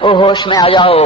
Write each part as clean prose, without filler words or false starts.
او ہوش میں آ جاؤ،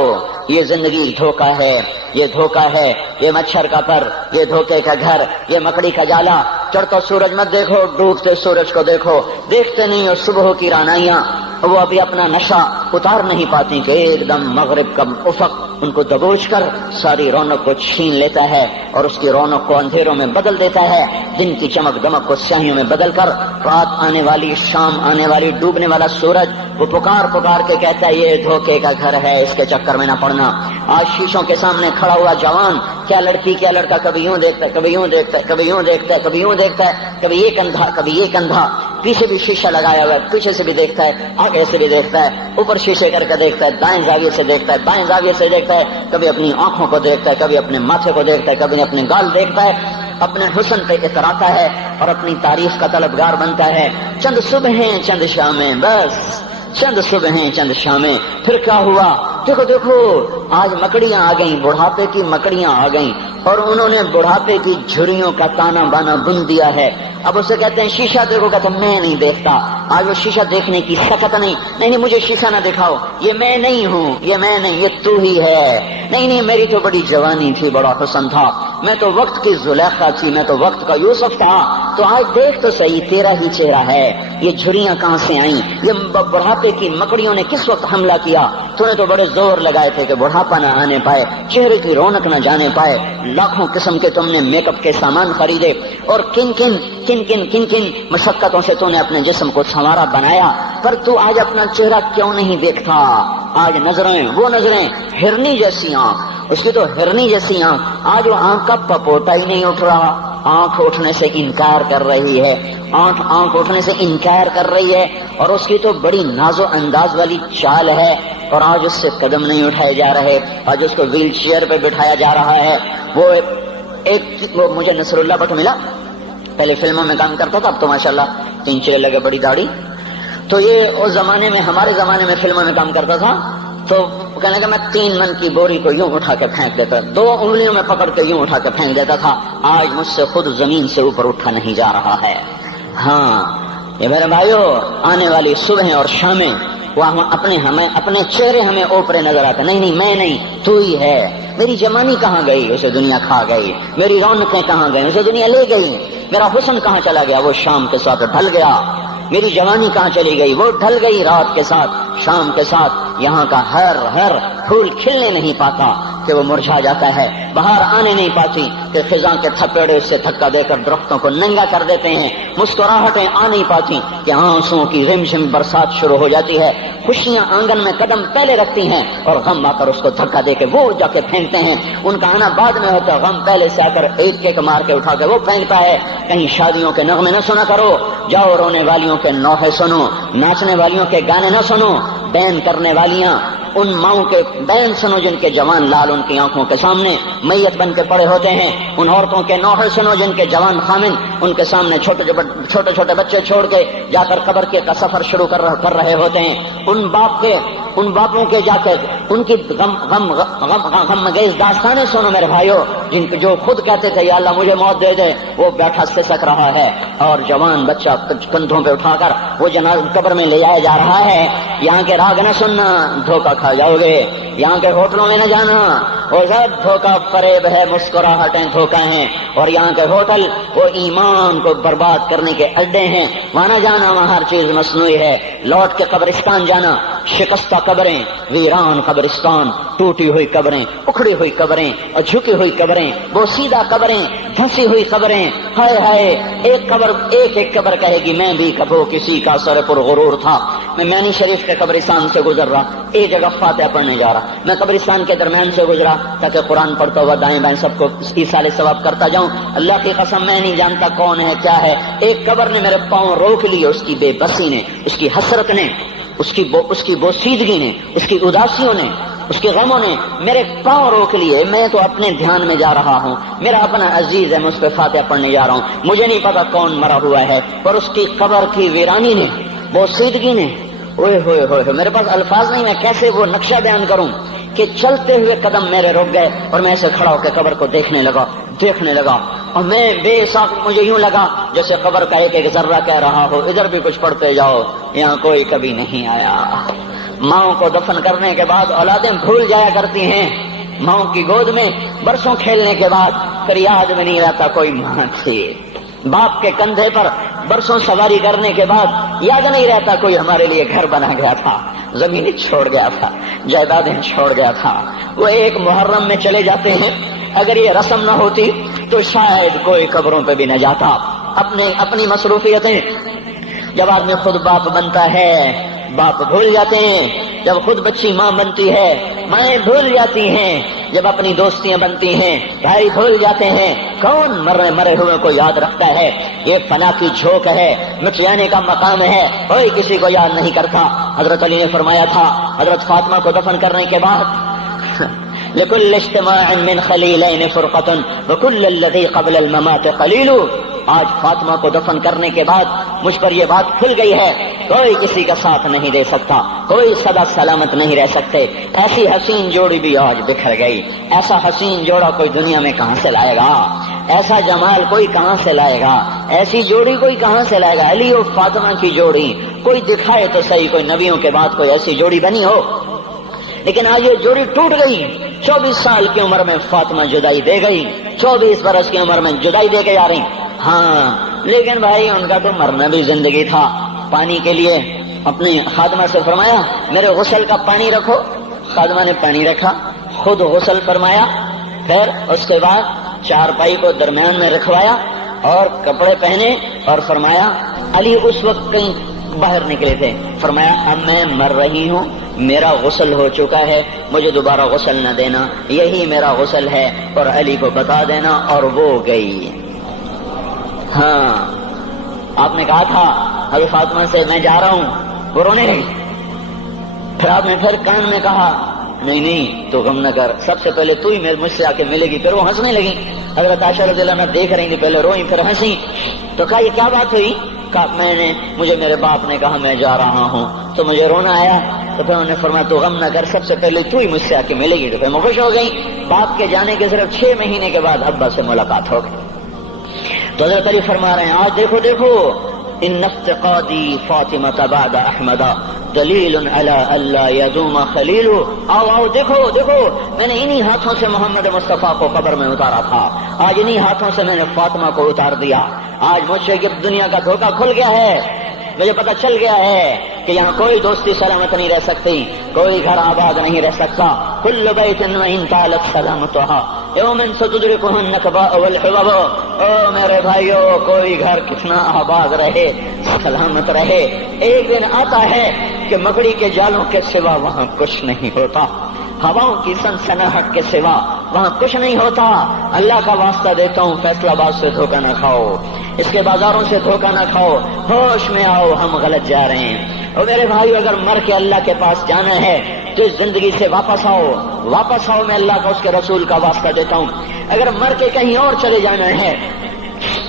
یہ زندگی دھوکا ہے، یہ دھوکا ہے، یہ مچھر کا پر، یہ دھوکے کا گھر، یہ مکڑی کا جالا۔ چڑھتا سورج مت دیکھو، ڈوبتے سورج کو دیکھو، دیکھتے نہیں ہو صبح کی رانائیاں، وہ ابھی اپنا نشہ اتار نہیں پاتی کہ ایک دم مغرب کا افق ان کو دبوچ کر ساری رونق کو چھین لیتا ہے اور اس کی رونق کو اندھیروں میں بدل دیتا ہے، دن کی چمک دمک کو سیاہیوں میں بدل کر رات آنے والی، شام آنے والی، ڈوبنے والا سورج وہ پکار پکار کے کہتا ہے یہ دھوکے کا گھر ہے، اس کے چکر میں نہ پڑنا۔ آج شیشوں کے سامنے کھڑا ہوا جوان کیا لڑکی کیا لڑکا کبھی یوں دیکھتا ہے، کبھی یوں دیکھتا ہے، کبھی یوں دیکھتا ہے، کبھی یوں دیکھتا ہے، کبھی ایک اندھا کبھی ایک اندھا، پیچھے بھی شیشہ لگایا ہوا ہے، پیچھے سے بھی دیکھتا ہے، آگے سے بھی دیکھتا ہے، اوپر شیشے کر کے دیکھتا ہے، دائیں زاویے سے دیکھتا ہے، بائیں زاویے سے دیکھتا ہے، کبھی اپنی آنکھوں کو دیکھتا ہے، کبھی اپنے ماتھے کو دیکھتا ہے، کبھی اپنے گال دیکھتا ہے، اپنے حسن پہ اتراتا ہے اور اپنی تعریف کا طلبگار بنتا ہے۔ چند صبحیں چند شامیں، بس چند صبحیں چند شامیں، پھر کیا ہوا؟ دیکھو دیکھو آج مکڑیاں آ گئیں، بڑھاپے کی مکڑیاں آ گئیں اور انہوں نے بڑھاپے کی جھریوں کا تانا بانا بن دیا ہے۔ اب اسے کہتے ہیں شیشہ دیکھو، کہ تو میں نہیں دیکھتا۔ آج وہ شیشہ دیکھنے کی سکت نہیں مجھے شیشہ نہ دکھاؤ، یہ میں نہیں ہوں، یہ میں نہیں، یہ تو ہی ہے۔ نہیں میری تو بڑی جوانی تھی، بڑا حسن تھا، میں تو وقت کی زلیخا تھی، میں تو وقت کا یوسف تھا۔ تو آج دیکھ تو صحیح، تیرا ہی چہرہ ہے، یہ جھریاں کہاں سے آئیں؟ یہ بڑھاپے کی مکڑیوں نے کس وقت حملہ کیا؟ تو نے تو بڑے زور لگائے تھے کہ بڑھاپا نہ آنے پائے، چہرے کی رونق نہ جانے پائے، لاکھوں قسم کے تم نے میک اپ کے سامان خریدے اور کن کن مشقتوں سے تو نے اپنے جسم کو سنوارا بنایا، پر تو آج اپنا چہرہ کیوں نہیں دیکھتا؟ آج نظریں، وہ نظریں ہرنی جیسی آنکھ، اس کی تو ہرنی جیسی آنکھ، آج وہ آنکھ کا پپوٹا ہی نہیں اٹھ رہا، آنکھ اٹھنے سے انکار کر رہی ہے، آنکھ اٹھنے سے انکار کر رہی ہے، اور اس کی تو بڑی ناز و انداز والی چال ہے، اور آج اس سے قدم نہیں اٹھائے جا رہے، آج اس کو ویل چیئر پہ بٹھایا جا رہا ہے۔ وہ مجھے نصر اللہ بٹ ملا، پہلے فلموں میں کام کرتا تھا، اب تو ماشاءاللہ 3 لگے، بڑی داڑھی۔ تو یہ اس زمانے میں، ہمارے زمانے میں فلموں میں کام کرتا تھا، تو کہنے کہ میں 3 من کی بوری کو یوں اٹھا کے پھینک دیتا، 2 انگلیوں میں پکڑ کے یوں اٹھا کے پھینک دیتا تھا، آج مجھ سے خود زمین سے اوپر اٹھا نہیں جا رہا ہے۔ ہاں یہ میرے بھائیو، آنے والی صبح اور شامیں وہ اپنے چہرے ہمیں اوپرے نظر آتے، نہیں میں نہیں، تو ہی ہے۔ میری جوانی کہاں گئی؟ اسے دنیا کھا گئی۔ میری رونقیں کہاں گئی؟ اسے دنیا لے گئی۔ میرا حسن کہاں چلا گیا؟ وہ شام کے ساتھ ڈھل گیا۔ میری جوانی کہاں چلی گئی؟ وہ ڈھل گئی رات کے ساتھ، شام کے ساتھ۔ یہاں کا ہر پھول کھلنے نہیں پاتا کہ وہ مرجھا جاتا ہے، بہار آنے نہیں پاتی کہ خزاں کے تھپیڑے سے دھکا دے کر درختوں کو ننگا کر دیتے ہیں، مسکراہٹیں آ نہیں پاتی کہ آنسوؤں کی رمجم برسات شروع ہو جاتی ہے، خوشیاں آنگن میں قدم پہلے رکھتی ہیں اور غم آ کر اس کو دھکا دے کے وہ جا کے پھینکتے ہیں۔ ان کا آنا بعد میں ہوتا ہے، غم پہلے سے آ کر ایک مار کے اٹھا کے وہ پھینکتا ہے۔ کہیں شادیوں کے نغمے نہ سنا کرو، جاؤ رونے والیوں کے نوحے سنو، ناچنے والیوں کے گانے نہ سنو، بین کرنے والیاں ان ماؤں کے بین سنو جن کے جوان لال ان کی آنکھوں کے سامنے میت بن کے پڑے ہوتے ہیں، ان عورتوں کے نوحے سنو جن کے جوان خامن ان کے سامنے چھوٹے چھوٹے بچے چھوڑ کے جا کر قبر کے سفر شروع کر رہے ہوتے ہیں، ان باپوں کے جا کر ان کی غم گیز داستانیں سنو میرے بھائیو، جن کے جو خود کہتے تھے یا اللہ مجھے موت دے دے، وہ بیٹھا سسک رہا ہے اور جوان بچہ کندھوں پہ اٹھا کر وہ جنازہ قبر میں لے جایا جا رہا ہے۔ یہاں کے راگ نہ سننا، دھوکہ کھا جاؤ گے، یہاں کے ہوٹلوں میں نہ جانا، وہ سب دھوکہ فریب ہے، مسکراہٹیں دھوکہ ہیں، اور یہاں کے ہوٹل وہ ایمان کو برباد کرنے کے اڈے ہیں، وہاں نہ جانا، وہاں ہر چیز مصنوعی ہے۔ لوٹ کے قبرستان جانا، شکستہ قبریں، ویران قبرستان، ٹوٹی ہوئی قبریں، اکھڑی ہوئی قبریں اور جھکی ہوئی قبریں، بوسیدہ قبریں، دھنسی ہوئی قبریں، ہائے ہائے، ایک قبر کہے گی میں بھی کبھی کسی کا سر پر غرور تھا۔ میں میانی شریف کے قبرستان سے گزر رہا، ایک جگہ فاتحہ پڑھنے جا رہا، میں قبرستان کے درمیان سے گزرا تاکہ قرآن پڑھتا ہوا دائیں بائیں سب کو ایصال ثواب کرتا جاؤں۔ اللہ کی قسم میں نہیں جانتا کون ہے کیا ہے، ایک قبر نے میرے پاؤں روک لیے، اس کی بے بسی نے، اس کی حسرت نے، اس کی بوسیدگی نے، اس کی اداسیوں نے، اس کے غموں نے میرے پاؤں روک لیے۔ میں تو اپنے دھیان میں جا رہا ہوں، میرا اپنا عزیز ہے، میں اس پہ فاتحہ پڑھنے جا رہا ہوں، مجھے نہیں پتا کون مرا ہوا ہے، پر اس کی قبر کی ویرانی نے، بوسیدگی نے، اوئے ہوئے ہوئے، میرے پاس الفاظ نہیں، میں کیسے وہ نقشہ بیان کروں کہ چلتے ہوئے قدم میرے رک گئے اور میں ایسے کھڑا ہو کے قبر کو دیکھنے لگا اور میں بے ساخ، مجھے یوں لگا جیسے قبر کا ایک ذرہ کہہ رہا ہو ادھر بھی کچھ پڑھتے جاؤ، یہاں کوئی کبھی نہیں آیا۔ ماؤں کو دفن کرنے کے بعد اولادیں بھول جایا کرتی ہیں، ماؤں کی گود میں برسوں کھیلنے کے بعد پھر یاد میں نہیں رہتا کوئی ماں تھی، باپ کے کندھے پر برسوں سواری کرنے کے بعد یاد نہیں رہتا کوئی ہمارے لیے گھر بنا گیا تھا، زمینیں چھوڑ گیا تھا، جائیدادیں چھوڑ گیا تھا۔ وہ ایک محرم میں چلے جاتے ہیں، اگر یہ رسم نہ ہوتی تو شاید کوئی قبروں پہ بھی نہ جاتا۔ اپنی مصروفیتیں، جب آدمی خود باپ بنتا ہے باپ بھول جاتے ہیں، جب خود بچی ماں بنتی ہے مائیں بھول جاتی ہیں، جب اپنی دوستیاں بنتی ہیں بھائی بھول جاتے ہیں۔ کون مرے ہوئے کو یاد رکھتا ہے؟ یہ فنا کی جھوک ہے، مٹ جانے کا مقام ہے، کوئی کسی کو یاد نہیں کرتا۔ حضرت علی نے فرمایا تھا حضرت فاطمہ کو دفن کرنے کے بعد لکل اجتماع من خلیلین فرقۃ وکل الذی قبل الممات قلیل۔ آج فاطمہ کو دفن کرنے کے بعد مجھ پر یہ بات کھل گئی ہے، کوئی کسی کا ساتھ نہیں دے سکتا، کوئی سدا سلامت نہیں رہ سکتے۔ ایسی حسین جوڑی بھی آج بکھر گئی، ایسا حسین جوڑا کوئی دنیا میں کہاں سے لائے گا؟ ایسا جمال کوئی کہاں سے لائے گا؟ ایسی جوڑی کوئی کہاں سے لائے گا؟ علی اور فاطمہ کی جوڑی کوئی دکھائے تو صحیح، کوئی نبیوں کے بعد کوئی ایسی جوڑی بنی ہو۔ لیکن آج یہ جوڑی ٹوٹ گئی۔ 24 سال کی عمر میں فاطمہ جدائی دے گئی، 24 برس کی عمر میں جدائی دے کے جا رہی۔ ہاں لیکن بھائی ان کا تو مرنا بھی زندگی تھا۔ پانی کے لیے اپنی خادمہ سے فرمایا میرے غسل کا پانی رکھو، خادمہ نے پانی رکھا، خود غسل فرمایا، پھر اس کے بعد چارپائی کو درمیان میں رکھوایا اور کپڑے پہنے اور فرمایا علی اس وقت کہیں باہر نکلے تھے، فرمایا اب میں مر رہی ہوں، میرا غسل ہو چکا ہے، مجھے دوبارہ غسل نہ دینا، یہی میرا غسل ہے اور علی کو بتا دینا، اور وہ گئی۔ ہاں آپ نے کہا تھا حضرت فاطمہ سے میں جا رہا ہوں، وہ رونے لگی۔ پھر آپ نے پھر کان میں کہا نہیں تو غم نہ کر، سب سے پہلے تو ہی مجھ سے آ کے ملے گی۔ پھر وہ ہنسنے لگی۔ حضرت عائشہ رضی اللہ عنہا دیکھ رہی تھی، پہلے روئی پھر ہنسی۔ تو کہا یہ کیا بات ہوئی؟ کہا مجھے میرے باپ نے کہا میں جا رہا ہوں تو مجھے رونا آیا، تو پھر انہوں نے فرمایا تو غم نہ کر، سب سے پہلے تو ہی مجھ سے آ کے ملے گی۔ تو پھر میں خوش ہو گئی۔ باپ کے جانے کے صرف 6 مہینے کے بعد ابا سے ملاقات ہو گئی۔ تو حضرت علی فرما رہے ہیں آج دیکھو ان افتقادی فاطمہ بعد احمد دلیل علی اللہ یدوم خلیل۔ آؤ دیکھو میں نے انہی ہاتھوں سے محمد مصطفیٰ کو قبر میں اتارا تھا، آج انہی ہاتھوں سے میں نے فاطمہ کو اتار دیا۔ آج مجھ سے دنیا کا دھوکہ کھل گیا ہے، مجھے پتہ چل گیا ہے کہ یہاں کوئی دوستی سلامت نہیں رہ سکتی، کوئی گھر آباد نہیں رہ سکتا۔ کل بیت وإن طالت سلامتها یوم ستدرکہ النکباء والحباب۔ او میرے بھائیو، کوئی گھر کتنا آباد رہے، سلامت رہے، ایک دن آتا ہے کہ مکڑی کے جالوں کے سوا وہاں کچھ نہیں ہوتا، ہواؤں کی سنسناہٹ کے سوا وہاں کچھ نہیں ہوتا۔ اللہ کا واسطہ دیتا ہوں فیصلہ آباد سے دھوکہ نہ کھاؤ، اس کے بازاروں سے دھوکہ نہ کھاؤ، ہوش میں آؤ، ہم غلط جا رہے ہیں۔ اور میرے بھائی اگر مر کے اللہ کے پاس جانا ہے تو اس زندگی سے واپس آؤ، میں اللہ کا اس کے رسول کا واسطہ دیتا ہوں۔ اگر مر کے کہیں اور چلے جانا ہے،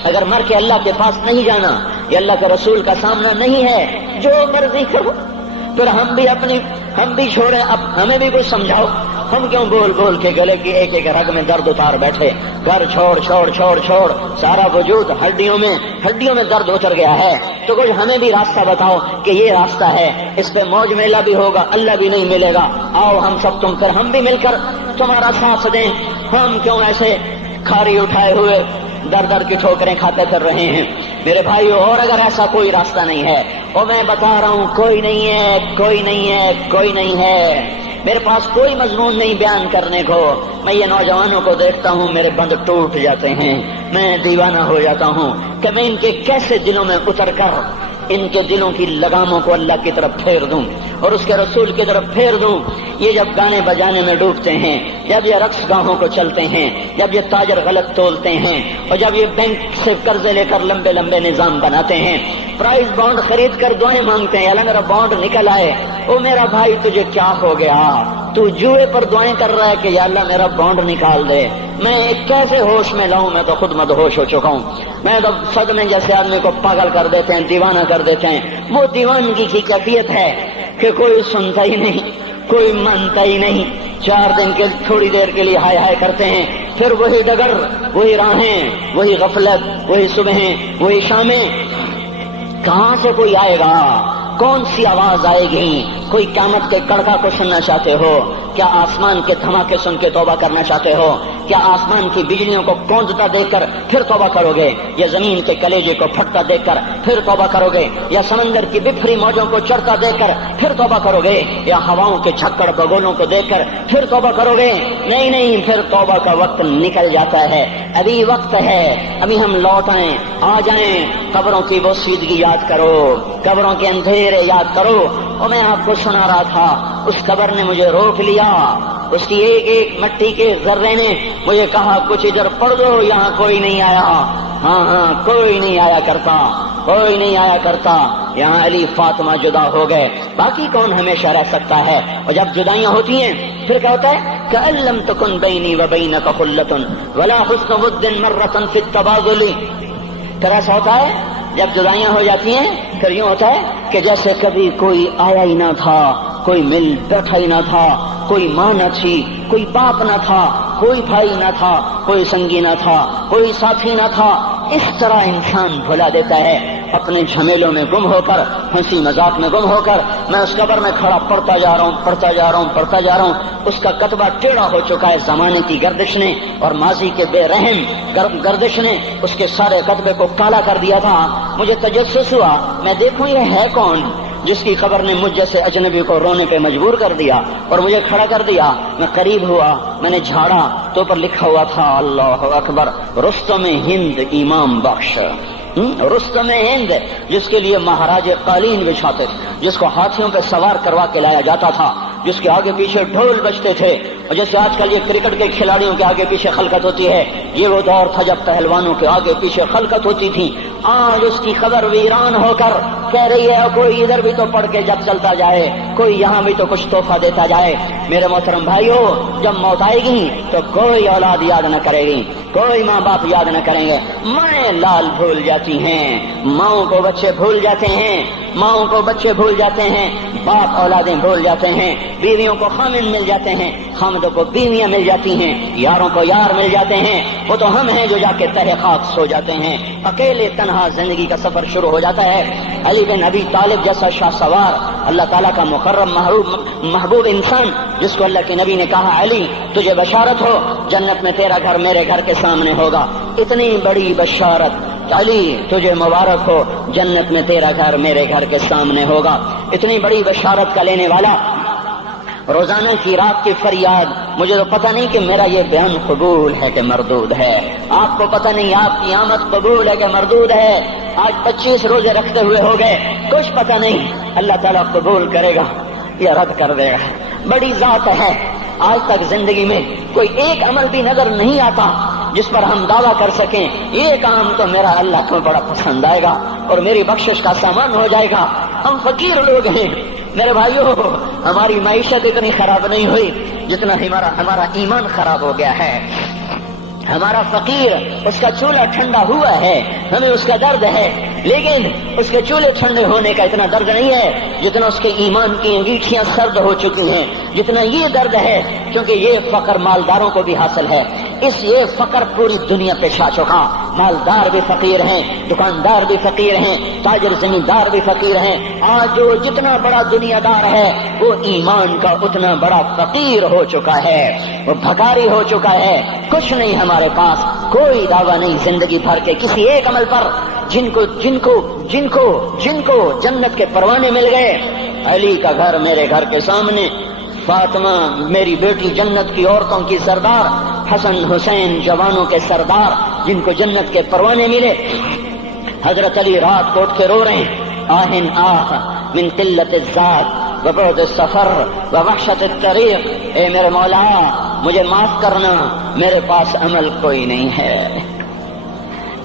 اگر مر کے اللہ کے پاس نہیں جانا یا اللہ کے رسول کا سامنا نہیں ہے، جو مرضی کرو، پھر ہم بھی چھوڑیں، اب ہمیں بھی کچھ سمجھاؤ۔ ہم کیوں بول کے گلے کی ایک ایک رگ میں درد اتار بیٹھے؟ گھر چھوڑ سارا وجود ہڈیوں میں درد اتر گیا ہے، تو کچھ ہمیں بھی راستہ بتاؤ کہ یہ راستہ ہے، اس پہ موج میلہ بھی ہوگا، اللہ بھی نہیں ملے گا۔ آؤ ہم سب پھر ہم بھی مل کر تمہارا ساتھ دیں۔ ہم کیوں ایسے کھاری اٹھائے ہوئے در کی ٹھوکریں کھاتے پھر رہے ہیں؟ میرے بھائیو، اور اگر ایسا کوئی راستہ نہیں ہے، اور میں بتا رہا ہوں کوئی نہیں ہے، میرے پاس کوئی مضمون نہیں بیان کرنے کو۔ میں یہ نوجوانوں کو دیکھتا ہوں، میرے بند ٹوٹ جاتے ہیں، میں دیوانہ ہو جاتا ہوں کہ میں ان کے کیسے دلوں میں اتر کر ان کے دلوں کی لگاموں کو اللہ کی طرف پھیر دوں اور اس کے رسول کی طرف پھیر دوں۔ یہ جب گانے بجانے میں ڈوبتے ہیں، جب یہ رقص گاہوں کو چلتے ہیں، جب یہ تاجر غلط تولتے ہیں، اور جب یہ بینک سے قرضے لے کر لمبے نظام بناتے ہیں، پرائز بانڈ خرید کر دعائیں مانگتے ہیں اللہ میرا بانڈ نکل آئے۔ او میرا بھائی، تجھے کیا ہو گیا؟ تو جوئے پر دعائیں کر رہا ہے کہ یا اللہ میرا بانڈ نکال دے۔ میں کیسے ہوش میں لاؤں؟ میں تو خود مدہوش ہو چکا ہوں۔ میں تو صدمے جیسے آدمی کو پاگل کر دیتے ہیں، دیوانہ کر دیتے ہیں۔ وہ دیوانگی کی کیفیت ہے کہ کوئی سنتا ہی نہیں، کوئی مانتا ہی نہیں، 4 دن کے تھوڑی دیر کے لیے ہائے کرتے ہیں، پھر وہی ڈگر، وہی راہیں، وہی غفلت، وہی صبحیں، وہی شامیں۔ کہاں سے کوئی آئے گا؟ کون سی آواز آئے گی؟ کوئی قیامت کے کڑکا کو سننا چاہتے ہو؟ کیا آسمان کے دھماکے سن کے توبہ کرنا چاہتے ہو؟ کیا آسمان کی بجلیوں کو گونجتا دیکھ کر پھر توبہ کرو گے، یا زمین کے کلیجے کو پھٹتا دیکھ کر پھر توبہ کرو گے، یا سمندر کی بکھری موجوں کو چڑھتا دیکھ کر پھر توبہ کرو گے، یا ہواؤں کے جھکڑ بگولوں کو دیکھ کر پھر توبہ کرو گے؟ نہیں نہیں، پھر توبہ کا وقت نکل جاتا ہے، ابھی وقت ہے، ابھی ہم لوٹ آئیں، آ جائیں۔ قبروں کی وہ سیدگی یاد کرو، قبروں کے اندھیرے یاد کرو۔ اور میں آپ کو سنا رہا تھا، اس قبر نے مجھے روک لیا، اس کی ایک ایک مٹی کے ذرے نے مجھے کہا کچھ ادھر پڑھ دو، یہاں کوئی نہیں آیا۔ ہاں کوئی نہیں آیا کرتا، کوئی نہیں آیا کرتا، یہاں علی فاطمہ جدا ہو گئے، باقی کون ہمیشہ رہ سکتا ہے؟ اور جب جدائیاں ہوتی ہیں پھر کیا ہوتا ہے؟ كأن لم تكن بيني وبينك خلة ولا حسن ود مرة في التبادل۔ پھر ایسا ہوتا ہے جب جدائیاں ہو جاتی ہیں پھر یوں ہوتا ہے کہ جیسے کبھی کوئی آیا ہی نہ تھا، کوئی مل بیٹھا ہی نہ تھا، کوئی ماں نہ تھی، کوئی باپ نہ تھا، کوئی بھائی نہ تھا، کوئی سنگی نہ تھا، کوئی ساتھی نہ تھا۔ اس طرح انسان بھلا دیتا ہے اپنے جھمیلوں میں گم ہو کر، ہنسی مذاق میں گم ہو کر۔ میں اس قبر میں کھڑا پڑھتا جا رہا ہوں، پڑھتا جا رہا ہوں، پڑھتا جا رہا ہوں، اس کا کتبہ ٹیڑھا ہو چکا ہے زمانے کی گردش نے اور ماضی کے بے رحم گردش نے اس کے سارے کتبے کو کالا کر دیا تھا۔ مجھے تجسس ہوا، میں دیکھوں یہ ہے کون جس کی خبر نے مجھ جیسے اجنبی کو رونے پہ مجبور کر دیا اور مجھے کھڑا کر دیا۔ میں قریب ہوا، میں نے جھاڑا تو پر لکھا ہوا تھا اللہ اکبر، رستم ہند امام بخش۔ رستم ہند، جس کے لیے مہاراج قالین بچھاتے، جس کو ہاتھیوں پہ سوار کروا کے لایا جاتا تھا، جس کے آگے پیچھے ڈھول بجتے تھے، اور جیسے آج کل یہ کرکٹ کے کھلاڑیوں کے آگے پیچھے خلقت ہوتی ہے، یہ وہ دور تھا جب پہلوانوں کے آگے پیچھے خلقت ہوتی تھی۔ آج اس کی خبر ویران ہو کر کہہ رہی ہے کوئی ادھر بھی تو پڑھ کے جب چلتا جائے، کوئی یہاں بھی تو کچھ تحفہ دیتا جائے۔ میرے محترم بھائیو، جب موت آئے گی تو کوئی اولاد یاد نہ کرے گی، کوئی ماں باپ یاد نہ کریں گے، مائیں لال بھول جاتی ہیں، ماؤں کو بچے بھول جاتے ہیں، ماؤں کو بچے بھول جاتے ہیں، باپ اولادیں بھول جاتے ہیں، بیویوں کو خامن مل جاتے ہیں، خامدوں کو بیویاں مل جاتی ہیں، یاروں کو یار مل جاتے ہیں۔ وہ تو ہم ہیں جو جا کے تہہ خاک سو جاتے ہیں، اکیلے تنہا زندگی کا سفر شروع ہو جاتا ہے۔ علی بن ابی طالب جیسا شاہ سوار، اللہ تعالیٰ کا مکرم محبوب انسان، جس کو اللہ کے نبی نے کہا علی تجھے بشارت ہو، جنت میں تیرا گھر میرے گھر کے سامنے ہوگا، اتنی بڑی بشارت، علی تجھے مبارک ہو، جنت میں تیرا گھر میرے گھر کے سامنے ہوگا۔ اتنی بڑی بشارت کا لینے والا، روزانہ کی رات کی فریاد، مجھے تو پتہ نہیں کہ میرا یہ بیان قبول ہے کہ مردود ہے، آپ کو پتہ نہیں آپ کی آمد قبول ہے کہ مردود ہے۔ آج 25 روزے رکھتے ہوئے ہو گئے، کچھ پتہ نہیں اللہ تعالیٰ قبول کرے گا یا رد کر دے گا، بڑی ذات ہے۔ آج تک زندگی میں کوئی ایک عمل بھی نظر نہیں آتا جس پر ہم دعویٰ کر سکیں یہ کام تو میرا اللہ کو بڑا پسند آئے گا اور میری بخشش کا سامان ہو جائے گا۔ ہم فقیر لوگ ہیں میرے بھائیو، ہماری معیشت اتنی خراب نہیں ہوئی جتنا ہمارا ایمان خراب ہو گیا ہے۔ ہمارا فقیر، اس کا چولہا ٹھنڈا ہوا ہے، ہمیں اس کا درد ہے، لیکن اس کے چولہے ٹھنڈے ہونے کا اتنا درد نہیں ہے جتنا اس کے ایمان کی انگیٹھیاں سرد ہو چکی ہیں، جتنا یہ درد ہے، کیونکہ یہ فقر مالداروں کو بھی حاصل ہے۔ یہ فقر پوری دنیا پہ چھا چکا، مالدار بھی فقیر ہیں، دکاندار بھی فقیر ہیں، تاجر زمیندار بھی فقیر ہیں۔ آج جو جتنا بڑا دنیا دار ہے وہ ایمان کا اتنا بڑا فقیر ہو چکا ہے، وہ بھکاری ہو چکا ہے۔ کچھ نہیں ہمارے پاس، کوئی دعویٰ نہیں زندگی بھر کے کسی ایک عمل پر، جن کو جنت کے پروانے مل گئے۔ علی کا گھر میرے گھر کے سامنے، فاطمہ میری بیٹی جنت کی عورتوں کی سردار، حسن حسین جوانوں کے سردار جن کو جنت کے پروانے ملے۔ حضرت علی رات کو اٹھ کے رو رہے ہیں، آہن آہ من قلت الذات وبعد السفر ووحشت الطریق، اے میرے مولا مجھے معاف کرنا، میرے پاس عمل کوئی نہیں ہے،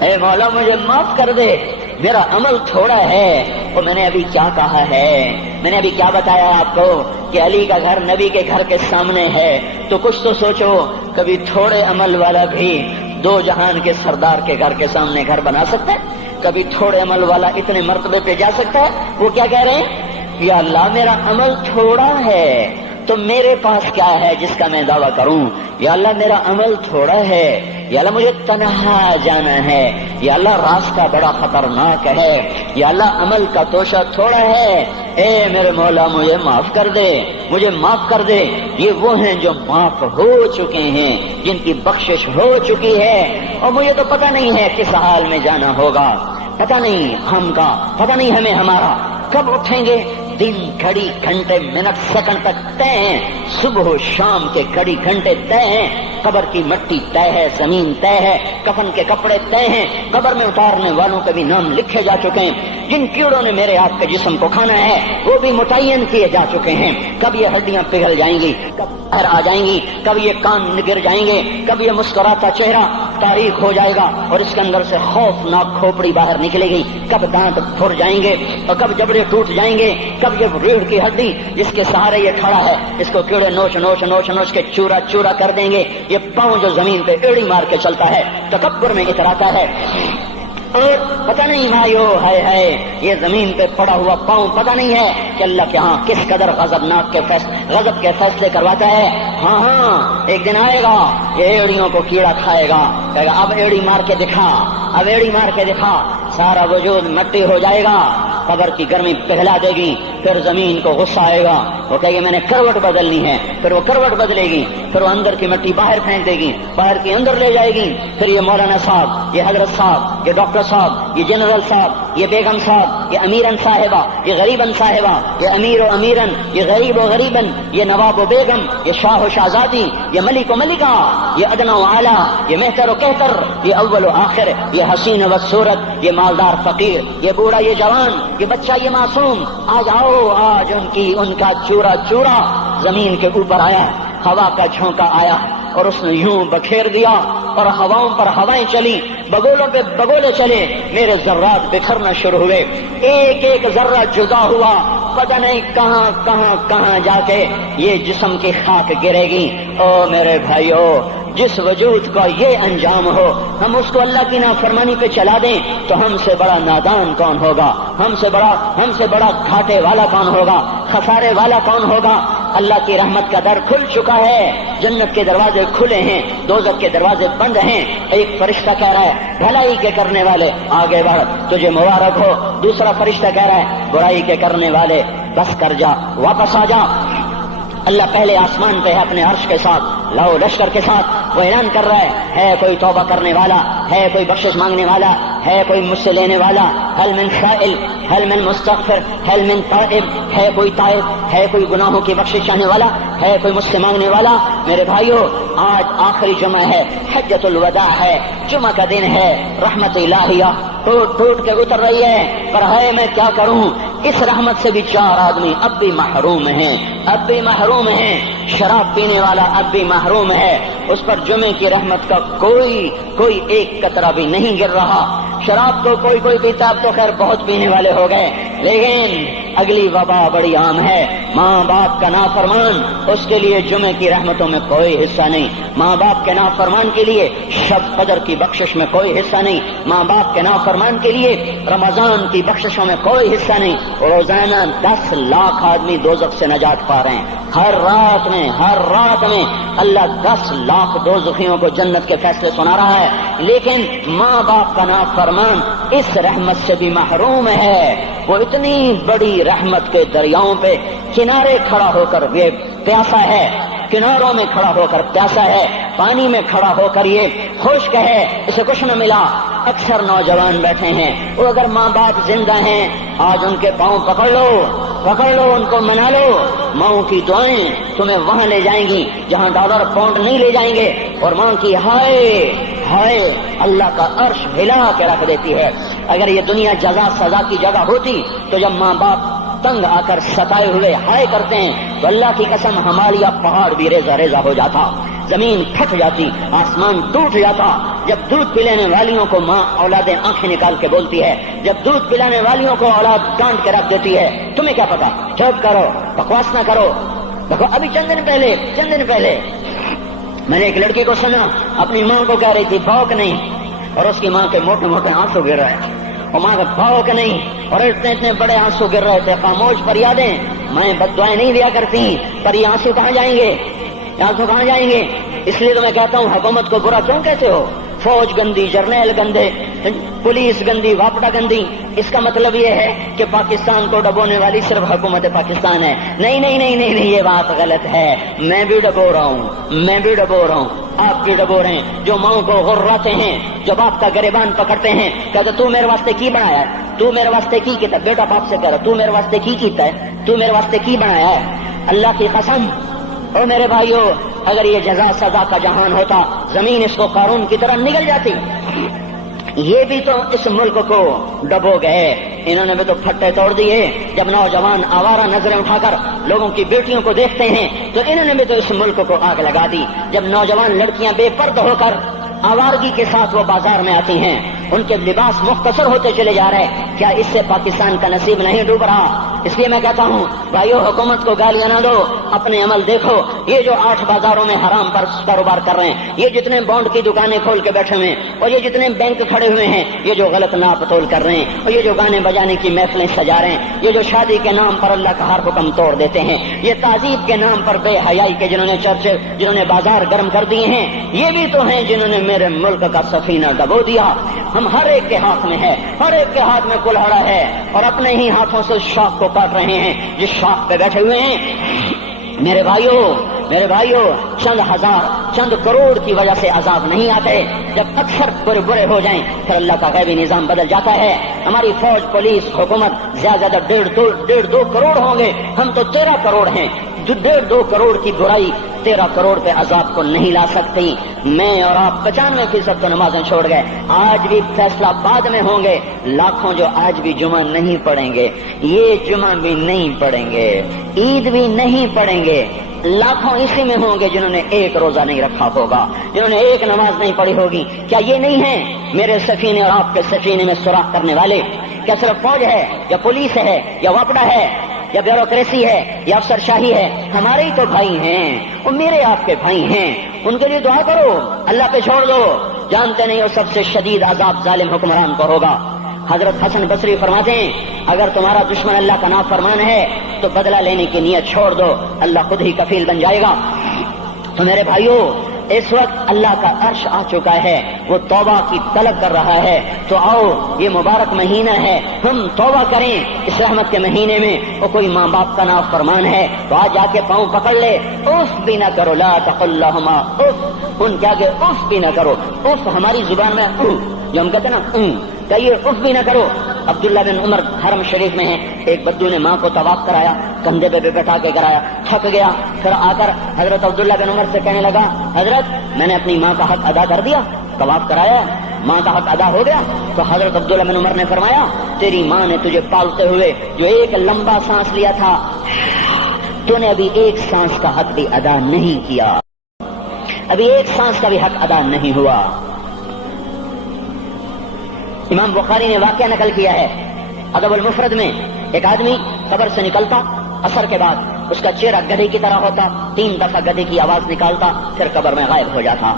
اے مولا مجھے معاف کر دے، میرا عمل تھوڑا ہے۔ اور میں نے ابھی کیا کہا ہے، میں نے ابھی کیا بتایا آپ کو کہ علی کا گھر نبی کے گھر کے سامنے ہے، تو کچھ تو سوچو، کبھی تھوڑے عمل والا بھی دو جہان کے سردار کے گھر کے سامنے گھر بنا سکتا ہے؟ کبھی تھوڑے عمل والا اتنے مرتبے پہ جا سکتا ہے؟ وہ کیا کہہ رہے ہیں، یا اللہ میرا عمل تھوڑا ہے تو میرے پاس کیا ہے جس کا میں دعویٰ کروں؟ یا اللہ میرا عمل تھوڑا ہے، یا اللہ مجھے تنہا جانا ہے، یا اللہ راستہ بڑا خطرناک ہے، یا اللہ عمل کا توشہ تھوڑا ہے، اے میرے مولا مجھے معاف کر دے، مجھے معاف کر دے۔ یہ وہ ہیں جو معاف ہو چکے ہیں، جن کی بخشش ہو چکی ہے، اور مجھے تو پتہ نہیں ہے کس حال میں جانا ہوگا، پتہ نہیں ہم کا، پتہ نہیں ہمیں ہمارا کب اٹھیں گے۔ دن گھڑی گھنٹے منٹ سیکنڈ تک طے ہیں، صبح و شام کے گھڑی گھنٹے طے ہیں، قبر کی مٹی طے ہے، زمین طے ہے، کفن کے کپڑے طے ہیں، قبر میں اتارنے والوں کے بھی نام لکھے جا چکے ہیں۔ جن کیڑوں نے میرے آپ کے جسم کو کھانا ہے وہ بھی متعین کیے جا چکے ہیں۔ کب یہ ہڈیاں پگھل جائیں گی، کب باہر آ جائیں گی، کب یہ کان گر جائیں گے، کب یہ مسکراتا چہرہ تاریخ ہو جائے گا اور اس کے اندر سے خوفناک کھوپڑی باہر نکلے گی، کب دانت پھر جائیں گے اور کب جبڑے ٹوٹ جائیں گے، کب یہ ریڑھ کی ہڈی جس کے سہارے یہ کھڑا ہے اس کو کیڑے نوچ نوچ نوچ نوچ کے چورا چورا کر دیں گے۔ یہ پاؤں جو زمین پہ ایڑی مار کے چلتا ہے، تکبر میں اتراتا ہے، اور پتہ نہیں بھائیو ہے یہ زمین پہ پڑا ہوا پاؤں پتہ نہیں ہے کہ اللہ کے ہاں کس قدر غضب کے فیصلے کرواتا ہے۔ ہاں ایک دن آئے گا یہ ایڑیوں کو کیڑا کھائے گا، کہے گا اب ایڑی مار کے دکھا، اب ایڑی مار کے دکھا، سارا وجود مٹی ہو جائے گا، قبر کی گرمی پگھلا دے گی، پھر زمین کو غصہ آئے گا، وہ کہے گی میں نے کروٹ بدلنی ہے، پھر وہ کروٹ بدلے گی، پھر وہ اندر کی مٹی باہر پھینک دے گی، باہر کی اندر لے جائے گی، پھر یہ مولانا صاحب، یہ حضرت صاحب، یہ ڈاکٹر صاحب، یہ جنرل صاحب، یہ بیگم صاحب، یہ امیرن صاحبہ، یہ غریبن صاحبہ، یہ امیر و امیرن، یہ غریب و غریبن، یہ نواب و بیگم، یہ شاہ و شہزادی، یہ ملک و ملکہ، یہ ادنا و اعلیٰ، یہ مہتر و کہتر، یہ اول و آخر، یہ حسین و صورت، یہ مالدار فقیر، یہ بوڑھا یہ جوان، یہ بچہ یہ معصوم، آج آؤ، آج ان کا چورا چورا زمین کے اوپر آیا، ہوا کا جھونکا آیا اور اس نے یوں بکھیر دیا اور ہواؤں پر ہوائیں چلی، بگولوں پہ بگولے چلے، میرے ذرات بکھرنا شروع ہوئے، ایک ایک ذرہ جدا ہوا، پتہ نہیں کہاں کہاں کہاں جا کے یہ جسم کی خاک گرے گی۔ او میرے بھائیو، جس وجود کا یہ انجام ہو، ہم اس کو اللہ کی نافرمانی پہ چلا دیں تو ہم سے بڑا نادان کون ہوگا، ہم سے بڑا گھاٹے والا کون ہوگا، خسارے والا کون ہوگا۔ اللہ کی رحمت کا در کھل چکا ہے، جنت کے دروازے کھلے ہیں، دوزخ کے دروازے بند ہیں۔ ایک فرشتہ کہہ رہا ہے بھلائی کے کرنے والے آگے بڑھ، تجھے مبارک ہو، دوسرا فرشتہ کہہ رہا ہے برائی کے کرنے والے بس کر جا، واپس آ جا۔ اللہ پہلے آسمان پہ ہے اپنے عرش کے ساتھ، لاؤ لشکر کے ساتھ، وہ اعلان کر رہا ہے کوئی توبہ کرنے والا، ہے کوئی بخشش مانگنے والا، ہے کوئی مجھ سے لینے والا، هل من سائل، هل من مستغفر، هل من تائب، ہے کوئی تائب، ہے کوئی گناہوں کی بخشش چاہنے والا، ہے کوئی مجھ سے مانگنے والا۔ میرے بھائیو، آج آخری جمعہ ہے، حجۃ الوداع ہے، جمعہ کا دن ہے، رحمت الہیہ ٹوٹ ٹوٹ کے اتر رہی ہے، پر ہے میں کیا کروں، اس رحمت سے بھی 4 آدمی اب بھی محروم ہیں، اب بھی محروم ہیں۔ شراب پینے والا اب بھی محروم ہے، اس پر جمعے کی رحمت کا کوئی ایک قطرہ بھی نہیں گر رہا۔ شراب تو کوئی پیتا، اب تو خیر بہت پینے والے ہو گئے، لیکن اگلی وبا بڑی عام ہے، ماں باپ کا نافرمان، اس کے لیے جمعے کی رحمتوں میں کوئی حصہ نہیں، ماں باپ کے نافرمان کے لیے شب قدر کی بخشش میں کوئی حصہ نہیں، ماں باپ کے نافرمان کے لیے رمضان کی بخششوں میں کوئی حصہ نہیں۔ روزانہ 10 لاکھ آدمی دوزخ سے نجات پا رہے ہیں، ہر رات میں اللہ 10 لاکھ دوزخیوں کو جنت کے فیصلے سنا رہا ہے، لیکن ماں باپ کا نافرمان اس رحمت سے بھی محروم ہے۔ وہ اتنی بڑی رحمت کے دریاؤں پہ کنارے کھڑا ہو کر یہ پیاسا ہے، کناروں میں کھڑا ہو کر پیاسا ہے، پانی میں کھڑا ہو کر یہ خشک ہے، اسے کچھ نہ ملا۔ اکثر نوجوان بیٹھے ہیں، وہ اگر ماں باپ زندہ ہیں آج ان کے پاؤں پکڑ لو، ان کو منا لو، ماں کی دعائیں تمہیں وہاں لے جائیں گی جہاں ڈالر پاؤنڈ نہیں لے جائیں گے، اور ماں کی ہائے اللہ کا عرش ہلا کے رکھ دیتی ہے۔ اگر یہ دنیا جزا سزا کی جگہ ہوتی تو جب ماں باپ تنگ آ کر ستائے ہوئے ہائے کرتے ہیں تو اللہ کی قسم ہمالیہ پہاڑ بھی ریزہ ہو جاتا، زمین پھٹ جاتی، آسمان ٹوٹ جاتا۔ جب دودھ پلانے والیوں کو ماں اولادیں آنکھیں نکال کے بولتی ہے، جب دودھ پلانے والیوں کو اولاد ڈانٹ کے رکھ دیتی ہے، تمہیں کیا پتا، چپ کرو، بکواس نہ کرو۔ دیکھو ابھی چند دن پہلے میں نے ایک لڑکی کو سنا، اپنی ماں کو کہہ رہی تھی بھوک نہیں، اور اس کی ماں کے موٹے موٹے آنسو گر رہے ہیں، اور ماں کا بھوک نہیں، اور اتنے بڑے آنسو گر رہے تھے۔ خاموش فریادیں، میں بد دعائیں نہیں دیا کرتی، پر یہ آنسو کہاں جائیں گے؟ اس لیے تو میں کہتا ہوں حکومت کو برا کیوں کہتے ہو؟ فوج گندی، جرنیل گندے، پولیس گندی، واپڈا گندی، اس کا مطلب یہ ہے کہ پاکستان کو ڈبونے والی صرف حکومت پاکستان ہے. نہیں نہیں نہیں نہیں نہیں، یہ بات غلط ہے. میں بھی ڈبو رہا ہوں، میں بھی ڈبو رہا ہوں، آپ بھی ڈبو رہے ہیں. جو ماؤں کو غراتے ہیں، جو باپ کا گریبان پکڑتے ہیں، کہتے تو میرے واسطے کی بنایا ہے، تو میرے واسطے کی کیتا. بیٹا باپ سے کہہ رہا تو میرے واسطے کی کیتا ہے، تو میرے واسطے کی بنایا ہے. اللہ کی قسم اور میرے بھائیوں، اگر یہ جزا سزا کا جہان ہوتا، زمین اس کو قارون کی طرح نگل جاتی. یہ بھی تو اس ملک کو ڈبو گئے، انہوں نے بھی تو پھٹے توڑ دیے. جب نوجوان آوارہ نظریں اٹھا کر لوگوں کی بیٹیوں کو دیکھتے ہیں تو انہوں نے بھی تو اس ملک کو آگ لگا دی. جب نوجوان لڑکیاں بے پرد ہو کر آوارگی کے ساتھ وہ بازار میں آتی ہیں، ان کے لباس مختصر ہوتے چلے جا رہے ہیں، کیا اس سے پاکستان کا نصیب نہیں ڈوب رہا؟ اس لیے میں کہتا ہوں بھائیو، حکومت کو گالیاں نہ دو، اپنے عمل دیکھو. یہ جو 8 بازاروں میں حرام پر کاروبار کر رہے ہیں، یہ جتنے بانڈ کی دکانیں کھول کے بیٹھے ہوئے ہیں، اور یہ جتنے بینک کھڑے ہوئے ہیں، یہ جو غلط ناپ تول کر رہے ہیں، اور یہ جو گانے بجانے کی محفلیں سجا رہے ہیں، یہ جو شادی کے نام پر اللہ کا ہر حکم توڑ دیتے ہیں، یہ تعذیب کے نام پر بے حیائی کے جنہوں نے چرچے، جنہوں نے بازار گرم کر دیے ہیں، یہ بھی تو ہیں جنہوں نے میرے ملک کا سفینہ ڈبو دیا. ہم ہر ایک کے ہاتھ میں ہے، ہر ایک کے ہاتھ میں کلہاڑا ہے، اور اپنے ہی ہاتھوں سے شاخ کو کاٹ رہے ہیں جس شاخ پہ بیٹھے ہوئے ہیں. میرے بھائیوں، چند ہزار، چند کروڑ کی وجہ سے عذاب نہیں آتے. جب اکثر برے ہو جائیں پھر اللہ کا غیبی نظام بدل جاتا ہے. ہماری فوج، پولیس، حکومت زیادہ 1.5-2 کروڑ ہوں گے، ہم تو 13 کروڑ ہیں. جو 1.5-2 کروڑ کی برائی 13 کروڑ پہ عذاب کو نہیں لا سکتی. میں اور آپ 95% تو نمازیں چھوڑ گئے، آج بھی فیصلہ بعد میں ہوں گے. لاکھوں جو آج بھی جمعہ نہیں پڑھیں گے، یہ جمعہ بھی نہیں پڑھیں گے، عید بھی نہیں پڑھیں گے. لاکھوں اسی میں ہوں گے جنہوں نے ایک روزہ نہیں رکھا ہوگا، جنہوں نے ایک نماز نہیں پڑھی ہوگی. کیا یہ نہیں ہے میرے سفینے اور آپ کے سفینے میں سوراخ کرنے والے؟ کیا صرف فوج ہے یا پولیس ہے یا وپڈا ہے یا بیوروکریسی ہے یا افسر شاہی ہے؟ ہمارے ہی تو بھائی ہیں، وہ میرے آپ کے بھائی ہیں. ان کے لیے دعا کرو، اللہ پہ چھوڑ دو. جانتے نہیں وہ سب سے شدید عذاب ظالم حکمران کو ہوگا. حضرت حسن بصری فرماتے ہیں اگر تمہارا دشمن اللہ کا نافرمان ہے تو بدلہ لینے کی نیت چھوڑ دو، اللہ خود ہی کفیل بن جائے گا. تو میرے بھائیوں، اس وقت اللہ کا عرش آ چکا ہے، وہ توبہ کی طلب کر رہا ہے. تو آؤ، یہ مبارک مہینہ ہے، ہم توبہ کریں. اس رحمت کے مہینے میں وہ کوئی ماں باپ کا نافرمان ہے تو آج جا کے پاؤں پکڑ لے، اف بھی نہ کرو، لا تقل لہما اف، ان کے آگے اف بھی نہ کرو. اف ہماری زبان میں جو ہم کہتے ہیں نا، کہیے اف بھی نہ کرو. عبداللہ بن عمر حرم شریف میں ہیں، ایک بدو نے ماں کو طواف کرایا، کندھے پہ بٹھا کے کرایا، تھک گیا. پھر آ کر حضرت عبداللہ بن عمر سے کہنے لگا حضرت میں نے اپنی ماں کا حق ادا کر دیا، طواف کرایا، ماں کا حق ادا ہو گیا. تو حضرت عبداللہ بن عمر نے فرمایا تیری ماں نے تجھے پالتے ہوئے جو ایک لمبا سانس لیا تھا، تو نے ابھی ایک سانس کا حق بھی ادا نہیں کیا، ابھی ایک سانس کا بھی حق ادا نہیں ہوا. امام بخاری نے واقعہ نقل کیا ہے ادب المفرد میں، ایک آدمی قبر سے نکلتا، عصر کے بعد اس کا چہرہ گدھے کی طرح ہوتا، 3 دفعہ گدھے کی آواز نکالتا، پھر قبر میں غائب ہو جاتا.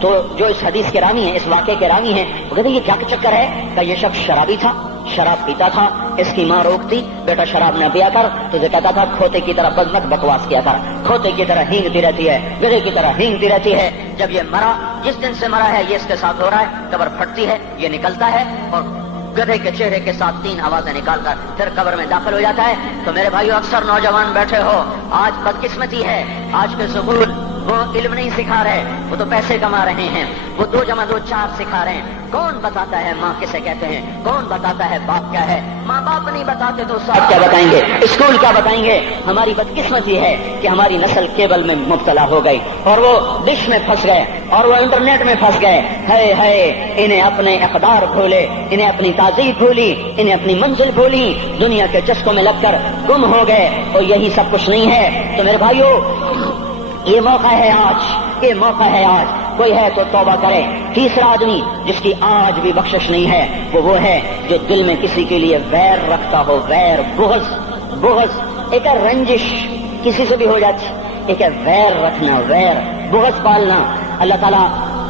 تو جو اس حدیث کے راوی ہیں، اس واقعے کے راوی ہیں، وہ کہتے ہیں یہ کیا چکر ہے؟ کہ یہ شخص شرابی تھا، شراب پیتا تھا، اس کی ماں روکتی بیٹا شراب نہ پیا کر، تو یہ کہتا تھا کھوتے کی طرح بزمت بکواس کیا کر، کھوتے کی طرح ہینگتی رہتی ہے، گدھے کی طرح ہینگتی رہتی ہے. جب یہ مرا، جس دن سے مرا ہے یہ اس کے ساتھ ہو رہا ہے، قبر پھٹتی ہے، یہ نکلتا ہے اور گدھے کے چہرے کے ساتھ 3 آوازیں نکال کر پھر قبر میں داخل ہو جاتا ہے. تو میرے بھائیو، اکثر نوجوان بیٹھے ہو، آج بدقسمتی ہے، آج کے سکول وہ علم نہیں سکھا رہے، وہ تو پیسے کما رہے ہیں، وہ 2 + 2 4 سکھا رہے ہیں. کون بتاتا ہے ماں کسے کہتے ہیں؟ کون بتاتا ہے باپ کیا ہے؟ ماں باپ نہیں بتاتے تو استاد کیا بتائیں گے؟ اسکول کیا بتائیں گے؟ ہماری بدقسمتی ہے کہ ہماری نسل کیبل میں مبتلا ہو گئی اور وہ ڈش میں پھنس گئے اور وہ انٹرنیٹ میں پھنس گئے. ہے انہیں اپنے اقدار بھولے، انہیں اپنی تہذیب بھولی، انہیں اپنی منزل بھولی، دنیا کے چسکوں میں لگ کر گم ہو گئے، اور یہی سب کچھ نہیں ہے. تو میرے بھائیو، یہ موقع ہے آج، یہ موقع ہے آج، کوئی ہے تو توبہ کرے. تیسرا آدمی جس کی آج بھی بخشش نہیں ہے وہ ہے جو دل میں کسی کے لیے ویر رکھتا ہو، ویر، بغض، ایک ہے رنجش کسی سے بھی ہو جاتی، ایک ہے ویر رکھنا، ویر، بغض پالنا. اللہ تعالیٰ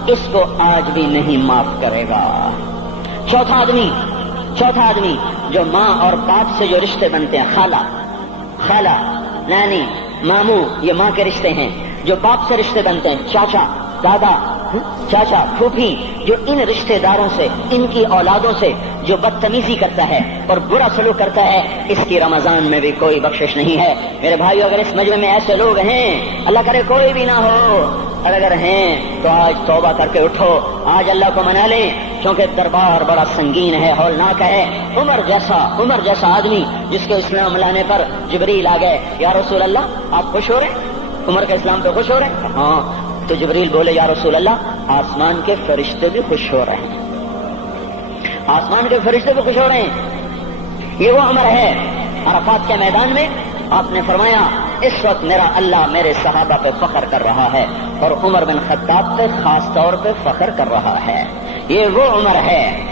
اس کو آج بھی نہیں معاف کرے گا. چوتھا آدمی جو ماں اور باپ سے جو رشتے بنتے ہیں، خالہ، نانی، ماموں، یہ ماں کے رشتے ہیں. جو باپ سے رشتے بنتے ہیں، چاچا، دادا، چاچا پھوپھی جو ان رشتہ داروں سے، ان کی اولادوں سے جو بدتمیزی کرتا ہے اور برا سلوک کرتا ہے، اس کی رمضان میں بھی کوئی بخشش نہیں ہے۔ میرے بھائیو، اگر اس مجمع میں ایسے لوگ ہیں، اللہ کرے کوئی بھی نہ ہو، اور اگر ہیں تو آج توبہ کر کے اٹھو، آج اللہ کو منا لیں، کیونکہ دربار بڑا سنگین ہے، ہولناک ہے۔ عمر جیسا آدمی جس کے اسلام لانے پر جبریل آ گئے، یا رسول اللہ آپ خوش ہو رہے ہیں؟ عمر کے اسلام پہ خوش ہو رہے ہیں؟ ہاں۔ تو جبریل بولے، یا رسول اللہ آسمان کے فرشتے بھی خوش ہو رہے ہیں، آسمان کے فرشتے بھی خوش ہو رہے ہیں۔ یہ وہ عمر ہے۔ عرفات کے میدان میں آپ نے فرمایا، اس وقت میرا اللہ میرے صحابہ پہ فخر کر رہا ہے اور عمر بن خطاب پہ خاص طور پہ فخر کر رہا ہے۔ یہ وہ عمر ہے۔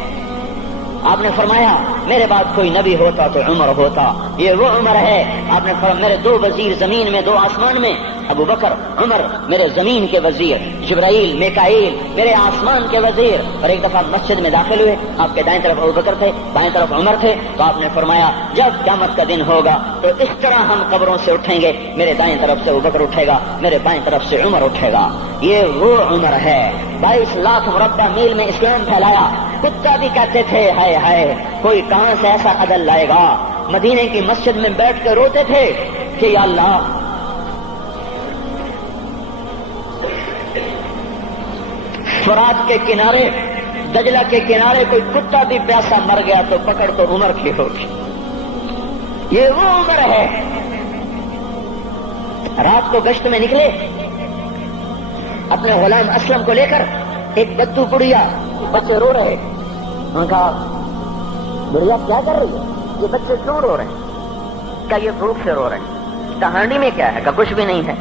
آپ نے فرمایا میرے بعد کوئی نبی ہوتا تو عمر ہوتا، یہ وہ عمر ہے۔ آپ نے فرمایا میرے دو وزیر زمین میں، دو آسمان میں، ابو بکر عمر میرے زمین کے وزیر، جبرائیل میکائیل میرے آسمان کے وزیر۔ اور ایک دفعہ مسجد میں داخل ہوئے، آپ کے دائیں طرف ابو بکر تھے، بائیں طرف عمر تھے، تو آپ نے فرمایا جب قیامت کا دن ہوگا تو اس طرح ہم قبروں سے اٹھیں گے، میرے دائیں طرف سے ابو بکر اٹھے گا، میرے بائیں طرف سے عمر اٹھے گا۔ یہ وہ عمر ہے۔ 22 لاکھ مربع میل میں اسلام پھیلایا۔ کتا بھی کہتے تھے ہائے ہائے کوئی کہاں سے ایسا عدل لائے گا۔ مدینے کی مسجد میں بیٹھ کے روتے تھے کہ یا اللہ فرات کے کنارے، دجلہ کے کنارے کوئی کتا بھی پیاسا مر گیا تو پکڑ تو عمر کی ہوگی۔ یہ وہ عمر ہے۔ رات کو گشت میں نکلے اپنے غلام اسلم کو لے کر، ایک بدو بڑھیا، بچے رو رہے، انہوں نے کہا بڑھیا کیا کر رہی ہے؟ یہ بچے کیوں رو رہے ہیں؟ کہا یہ بھوک سے رو رہے ہیں۔ کہا ہانڈی میں کیا ہے؟ کہا کچھ بھی نہیں ہے،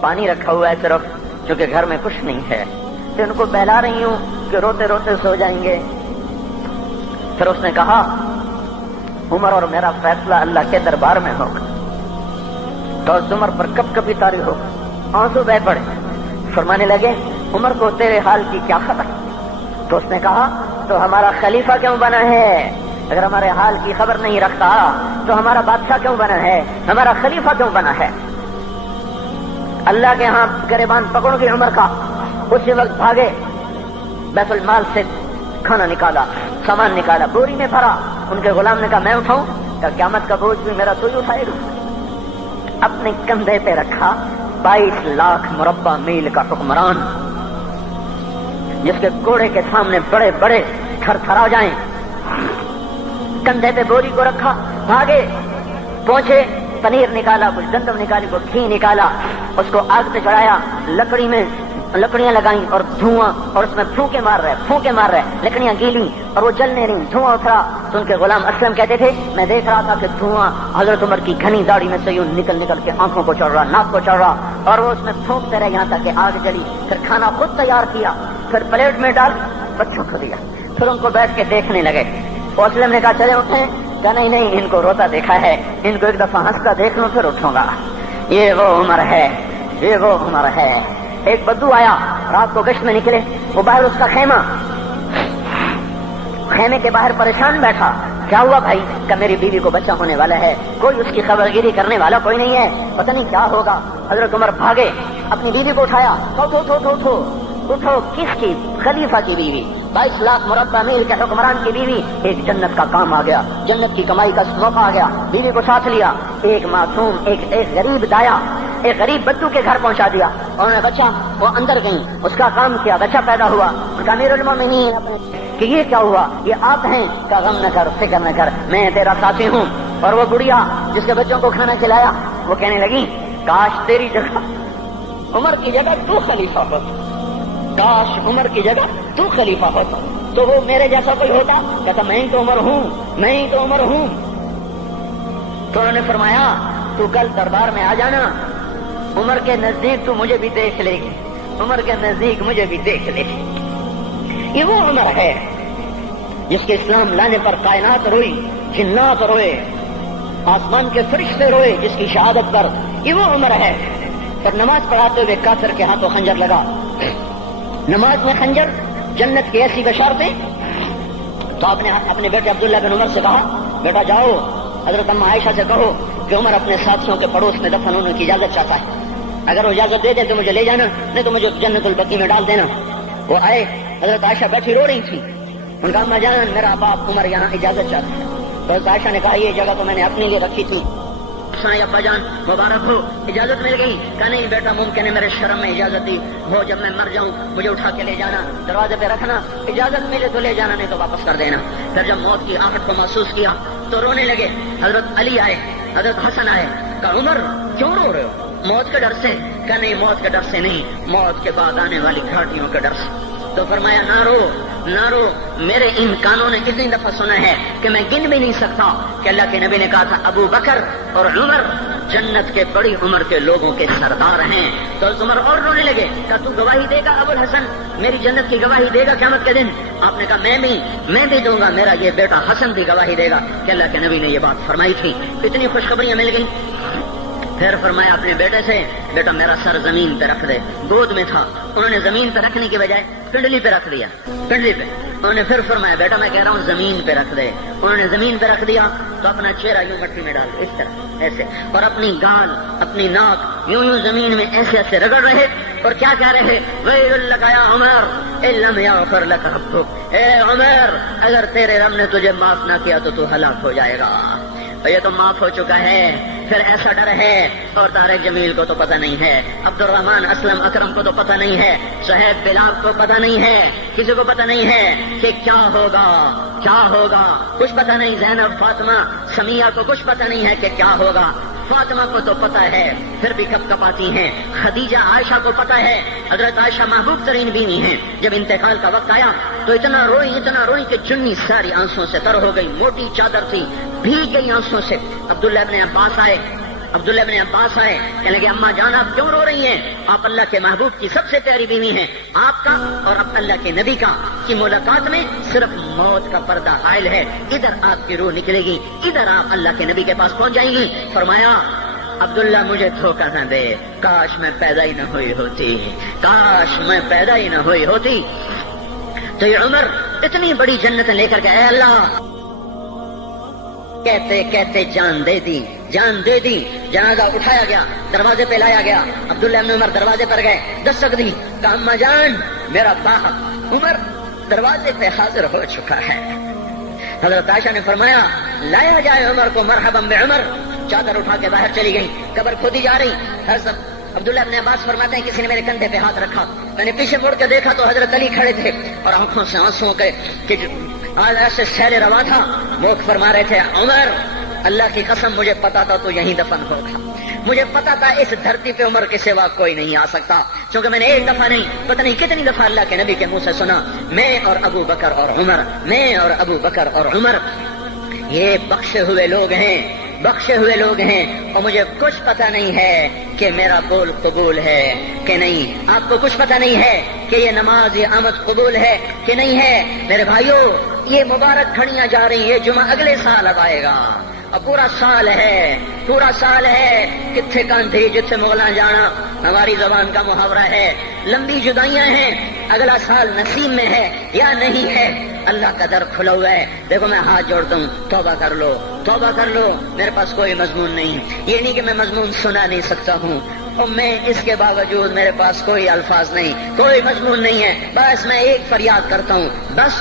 پانی رکھا ہوا ہے صرف، چونکہ گھر میں کچھ نہیں ہے، تو ان کو بہلا رہی ہوں کہ روتے روتے سو جائیں گے۔ پھر اس نے کہا عمر اور میرا فیصلہ اللہ کے دربار میں ہوگا، تو عمر پر کب کبھی تاری ہو، آنسو بہ پڑے۔ فرمانے لگے عمر کو تیرے حال کی کیا خبر؟ تو اس نے کہا تو ہمارا خلیفہ کیوں بنا ہے؟ اگر ہمارے حال کی خبر نہیں رکھتا تو ہمارا بادشاہ کیوں بنا ہے؟ ہمارا خلیفہ کیوں بنا ہے؟ اللہ کے ہاں گریبان پکڑ کے عمر کا، اسی وقت بھاگے، بیت المال سے کھانا نکالا، سامان نکالا، بوری میں بھرا۔ ان کے غلام نے کہا میں اٹھاؤں؟ کہ قیامت کا بوجھ بھی میرا تو ہی اٹھائے گا۔ اپنے کندھے پہ رکھا 22 لاکھ مربع میل کا حکمران، جس کے گھوڑے کے سامنے بڑے بڑے تھر تھرا جائیں، کندھے پہ بوری کو رکھا، بھاگے، پہنچے، پنیر نکالا، کچھ گندم نکالی، کچھ گھی نکالا، اس کو آگ پہ چڑھایا، لکڑی میں لکڑیاں لگائیں اور دھواں، اور اس میں پھونکے مار رہے، لکڑیاں گیلی اور وہ جلنے رہی، دھواں اترا۔ تو ان کے غلام اسلم کہتے تھے میں دیکھ رہا تھا کہ دھواں حضرت عمر کی گھنی داڑھی میں سے یوں نکل نکل کے آنکھوں کو چڑھ رہا، ناک کو چڑھ رہا، اور وہ اس میں پھونکتے رہے یہاں تک کہ آگ جلی۔ پھر کھانا خود تیار کیا، پھر پلیٹ میں ڈال بچوں کو دیا، پھر ان کو بیٹھ کے دیکھنے لگے۔ اسلم نے کہا چلے اٹھیں؟ کہا نہیں، ان کو روتا دیکھا ہے، ان کو ایک دفعہ ہنستا دیکھ لوں پھر اٹھوں گا۔ یہ وہ عمر ہے، یہ وہ عمر ہے۔ ایک بدو آیا، رات کو گشت میں نکلے، وہ باہر اس کا خیمے کے باہر پریشان بیٹھا۔ کیا ہوا بھائی؟ کہ میری بیوی کو بچہ ہونے والا ہے، کوئی اس کی خبرگیری کرنے والا کوئی نہیں ہے، پتہ نہیں کیا ہوگا۔ حضرت عمر بھاگے، اپنی بیوی کو اٹھایا، اٹھو کس کی؟ خلیفہ کی بیوی، 22 لاکھ مربع میل کے حکمران کی بیوی۔ ایک جنت کا کام آ گیا، جنت کی کمائی کا موقع آ گیا، بیوی کو ساتھ لیا، ایک معصوم، ایک غریب دایا، ایک غریب بدو کے گھر پہنچا دیا، انہوں نے بچہ، وہ اندر گئی، اس کا کام کیا، بچہ پیدا ہوا۔ ان کا امیر المومنین کہ یہ کیا ہوا؟ یہ آپ ہیں؟ کا غم نہ کر، فکر نہ کر، میں تیرا ساتھی ہوں۔ اور وہ بڑھیا جس کے بچوں کو کھانا کھلایا، وہ کہنے لگی کاش تیری جگہ عمر کی جگہ تو خلیفہ ہوتا، کاش عمر کی جگہ تو خلیفہ ہوتا تو وہ میرے جیسا کوئی ہوتا۔ کہتا میں ہی تو عمر ہوں، میں ہی تو عمر ہوں۔ تو انہوں نے فرمایا تو کل دربار میں آ جانا، عمر کے نزدیک تو مجھے بھی دیکھ لے گی، عمر کے نزدیک مجھے بھی دیکھ لے گی۔ یہ وہ عمر ہے جس کے اسلام لانے پر کائنات روئی، جنات روئے، آسمان کے فرشتے روئے جس کی شہادت پر۔ یہ وہ عمر ہے۔ پر نماز پڑھاتے ہوئے کافر کے ہاتھوں خنجر لگا، نماز میں خنجر، جنت کی ایسی بشارتیں۔ تو آپ نے اپنے بیٹے عبداللہ بن عمر سے کہا بیٹا جاؤ حضرت اماں عائشہ سے کہو کہ عمر اپنے ساتھیوں کے پڑوس میں دفن ہونے کی اجازت چاہتا ہے، اگر وہ اجازت دے دے تو مجھے لے جانا، نہیں تو مجھے جنت البقیع میں ڈال دینا۔ وہ آئے، حضرت عائشہ بیٹھی رو رہی تھی، ان کا اما جان میرا باپ عمر یہاں اجازت چاہتے ہیں. تو حضرت عائشہ نے کہا یہ جگہ تو میں نے اپنے لیے رکھی تھی. ابا جان مبارک ہو، اجازت مل گئی. کہا نہیں بیٹا ممکن ہے میرے شرم میں اجازت دی ہو، جب میں مر جاؤں مجھے اٹھا کے لے جانا، دروازے پہ رکھنا، اجازت ملے تو لے جانا نہیں تو واپس کر دینا. پھر جب موت کی آہٹ کو محسوس کیا تو رونے لگے. حضرت علی آئے، حضرت حسن آئے. کہا عمر کیوں رو رہے ہو؟ موت کے ڈر سے؟ کہا نہیں موت کے ڈر سے نہیں، موت کے بعد آنے والی گھاٹیوں کے ڈر سے. تو فرمایا نہ رو نہ رو، میرے ان کانوں نے کتنی دفعہ سنا ہے کہ میں گن بھی نہیں سکتا کہ اللہ کے نبی نے کہا تھا ابو بکر اور عمر جنت کے بڑی عمر کے لوگوں کے سردار ہیں. تو عمر اور رونے لگے. کہا تو گواہی دے گا ابو الحسن، میری جنت کی گواہی دے گا قیامت کے دن؟ آپ نے کہا میں بھی دوں گا، میرا یہ بیٹا حسن بھی گواہی دے گا کہ اللہ کے نبی نے یہ بات فرمائی تھی. اتنی خوشخبریاں مل گئی. پھر فرمایا اپنے بیٹے سے بیٹا میرا سر زمین پہ رکھ دے. گود میں تھا، انہوں نے زمین پہ رکھنے کی بجائے پنڈلی پہ رکھ دیا، پنڈلی پہ. انہوں نے پھر فرمایا بیٹا میں کہہ رہا ہوں زمین پہ رکھ دے. انہوں نے زمین پہ رکھ دیا تو اپنا چہرہ یوں مٹی میں ڈال اس طرح ایسے، اور اپنی گال اپنی ناک یوں زمین میں ایسے ایسے رگڑ رہے اور کیا کہہ رہے ویل لک یا عمر ان لم یغفر لک ربک. اے عمر اگر تیرے رب نے تجھے معاف نہ کیا تو ہلاک ہو جائے گا. یہ تو معاف ہو چکا ہے، پھر ایسا ڈر ہے. اور طارق جمیل کو تو پتہ نہیں ہے، عبد الرحمن اسلم اکرم کو تو پتہ نہیں ہے، صہیب بلال کو پتہ نہیں ہے، کسی کو پتہ نہیں ہے کہ کیا ہوگا کیا ہوگا. کچھ پتہ نہیں. زینب فاطمہ سمیہ کو کچھ پتہ نہیں ہے کہ کیا ہوگا. فاطمہ کو تو پتہ ہے پھر بھی کپ کپاتی ہیں. خدیجہ عائشہ کو پتہ ہے، حضرت عائشہ محبوب ترین بیوی ہیں. جب انتقال کا وقت آیا تو اتنا روئی کہ چنی ساری آنسوں سے تر ہو گئی. موٹی چادر تھی بھیگ گئی آنسوں سے. عبداللہ ابن عباس آئے کہنے لگے اماں جان آپ کیوں رو رہی ہیں؟ آپ اللہ کے محبوب کی سب سے پیاری بیوی ہیں. آپ کا اور اب اللہ کے نبی کا کی ملاقات میں صرف موت کا پردہ حائل ہے. ادھر آپ کی روح نکلے گی، ادھر آپ اللہ کے نبی کے پاس پہنچ جائیں گی. فرمایا عبداللہ مجھے دھوکہ نہ دے، کاش میں پیدا ہی نہ ہوئی ہوتی، کاش میں پیدا ہی نہ ہوئی ہوتی. تو یہ عمر اتنی بڑی جنت لے کر گئے. اللہ کہتے کہتے جان دے دی. جنازہ اٹھایا گیا، دروازے پہ لایا گیا. عبداللہ ابن عمر دروازے پر گئے، دستک دی. کہا اماں جان میرا باپ عمر دروازے پہ حاضر ہو چکا ہے. حضرت عائشہ نے فرمایا لایا جائے عمر کو. مرحبا بعمر. چادر اٹھا کے باہر چلی گئی. قبر کھودی جا رہی. عبداللہ ابن عباس فرماتے ہیں کسی نے میرے کندھے پہ ہاتھ رکھا. میں نے پیچھے مڑ کے دیکھا تو حضرت علی کھڑے تھے اور آنکھوں سے آنسوں کے آج ایسے شہر روا تھا. وہ فرما رہے تھے عمر اللہ کی قسم مجھے پتا تھا تو یہیں دفن ہوگا. مجھے پتا تھا اس دھرتی پہ عمر کے سوا کوئی نہیں آ سکتا، کیونکہ میں نے ایک دفعہ نہیں پتہ نہیں کتنی دفعہ اللہ کے نبی کے منہ سے سنا میں اور ابو بکر اور عمر، میں اور ابو بکر اور عمر یہ بخشے ہوئے لوگ ہیں اور مجھے کچھ پتہ نہیں ہے کہ میرا بول قبول ہے کہ نہیں. آپ کو کچھ پتہ نہیں ہے کہ یہ نماز یہ آمد قبول ہے کہ نہیں ہے. میرے بھائیوں یہ مبارک گھڑیاں جا رہی ہیں. جمعہ اگلے سال اب آئے گا اور پورا سال ہے کتھے کاندھی جتھے مغلاں جانا ہماری زبان کا محاورہ ہے. لمبی جدائیاں ہیں، اگلا سال نصیب میں ہے یا نہیں ہے. اللہ کا در کھلا ہوا ہے. دیکھو میں ہاتھ جوڑتا ہوں، توبہ کر لو. میرے پاس کوئی مضمون نہیں، یہ نہیں کہ میں مضمون سنا نہیں سکتا ہوں اور میں اس کے باوجود میرے پاس کوئی الفاظ نہیں، کوئی مضمون نہیں ہے. بس میں ایک فریاد کرتا ہوں، بس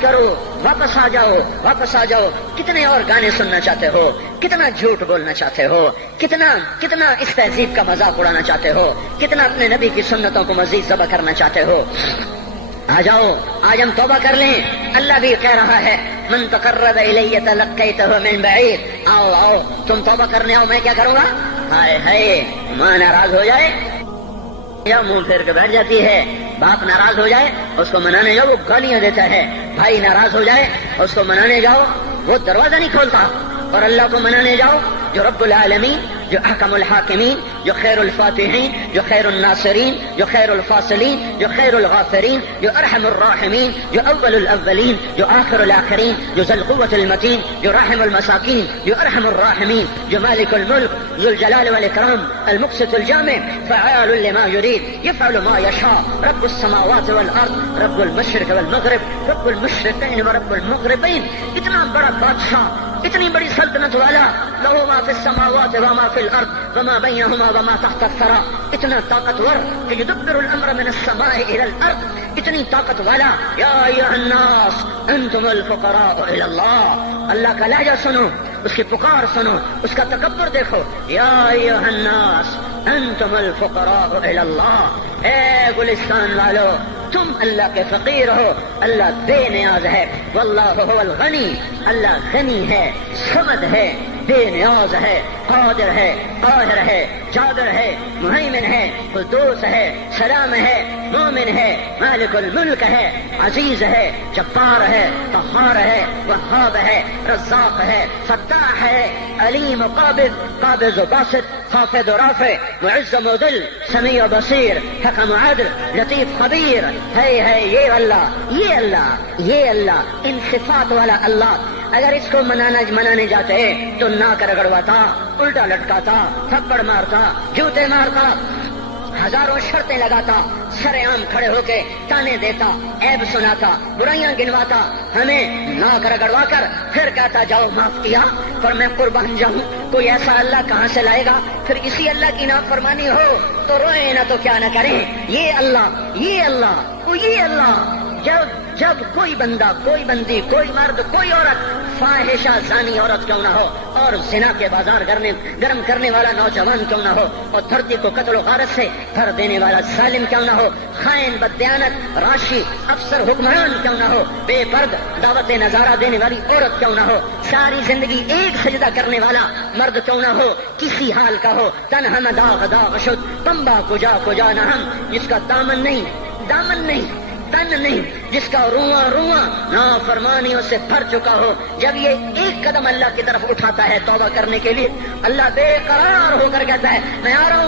کرو، واپس آ جاؤ. کتنے اور گانے سننا چاہتے ہو، کتنا جھوٹ بولنا چاہتے ہو، کتنا اس تہذیب کا مذاق اڑانا چاہتے ہو، کتنا اپنے نبی کی سنتوں کو مزید ذبح کرنا چاہتے ہو. آ جاؤ آج ہم توبہ کر لیں. اللہ بھی کہہ رہا ہے من تقرب الی تلقیتہ من بعید. آؤ تم توبہ کرنے آؤ، میں کیا کروں گا. ہائے ماں ناراض ہو جائے یا منہ پھیر کے بیٹھ جاتی ہے. باپ ناراض ہو جائے اس کو منانے جاؤ وہ گالیاں دیتا ہے. بھائی ناراض ہو جائے اس کو منانے جاؤ وہ دروازہ نہیں کھولتا. اور اللہ کو منانے جاؤ جو رب العالمین، جو احکم الحاکمین، جو خیر الفاتحین، جو خیر الناصرین، جو خیر الفاصلین، جو خیر الغافرین، جو ارحم الراحمین، جو اول الاولین، جو آخر الاخرین، جو ذو القوة المتین، جو راحم المساکین، جو ارحم الراحمین، جو مالک الملک ذو الجلال والاکرام المقسط الجامع فعال لما يريد يفعل ما يشاء رب السماوات والارض رب المشرق والمغرب رب المشرقین ورب المغربین. اتنا بڑا بادشاہ اتنی بڑی سلطنت والا، لہو ما فی السماوات وما فی الارض وما بینہما وما تحت الثری، اتنا طاقتور کہ یدبر الامر من السماء الى الارض، اتنی طاقت والا. یا ایھا الناس انتم الفقراء الی اللہ. اللہ کا لہجہ سنو، اس کی پکار سنو، اس کا تکبر دیکھو. یا ایھا الناس انتم الفقراء الی اللہ. اے گلستان والو، تم اللہ کے فقیر ہو، اللہ بے نیاز ہے. واللہ هو الغنی، اللہ غنی ہے، صمد ہے، بے نیاز ہے، قادر ہے، قاہر ہے، جابر ہے، مہیمن ہے، قدوس ہے، سلام ہے، مومن ہے، مالک الملک ہے، عزیز ہے، جبار ہے، قہار ہے، وہاب ہے، رزاق ہے، فتاح ہے، علیم و قابض و باسط، خافض و رافع، معز و مذل، سمیع و بصیر، حکم و عدل، لطیف خبیر. ہے یہ اللہ، یہ اللہ، یہ اللہ، ان صفات والا اللہ. اگر اس کو منانے جاتے تو ناک رگڑواتا، الٹا لٹکاتا، تھپڑ مارتا، جوتے مارتا، ہزاروں شرطیں لگاتا، سر عام کھڑے ہو کے تانے دیتا، عیب سناتا، برائیاں گنواتا، ہمیں ناک رگڑوا کر پھر کہتا جاؤ معاف کیا، پر میں قربان جاؤں. کوئی ایسا اللہ کہاں سے لائے گا؟ پھر اسی اللہ کی نافرمانی ہو تو روئیں نہ تو کیا نہ کریں. یہ اللہ، یہ اللہ، یہ اللہ. جب کوئی بندہ، کوئی بندی، کوئی مرد، کوئی عورت فاحشہ زانی عورت کیوں نہ ہو، اور زنا کے بازار گرم کرنے والا نوجوان کیوں نہ ہو، اور دھرتی کو قتل و غارت سے بھر دینے والا ظالم کیوں نہ ہو، خائن، بددیانت، راشی، افسر، حکمران کیوں نہ ہو، بے پرد دعوت نظارہ دینے والی عورت کیوں نہ ہو، ساری زندگی ایک سجدہ کرنے والا مرد کیوں نہ ہو، کسی حال کا ہو، تن ہم داغ شد پمبا کجا نہ ہم، جس کا دامن نہیں، تن نہیں، جس کا رواں نافرمانیوں سے بھر چکا ہو. جب یہ ایک قدم اللہ کی طرف اٹھاتا ہے توبہ کرنے کے لیے، اللہ بے قرار ہو کر کہتا ہے میں آ رہا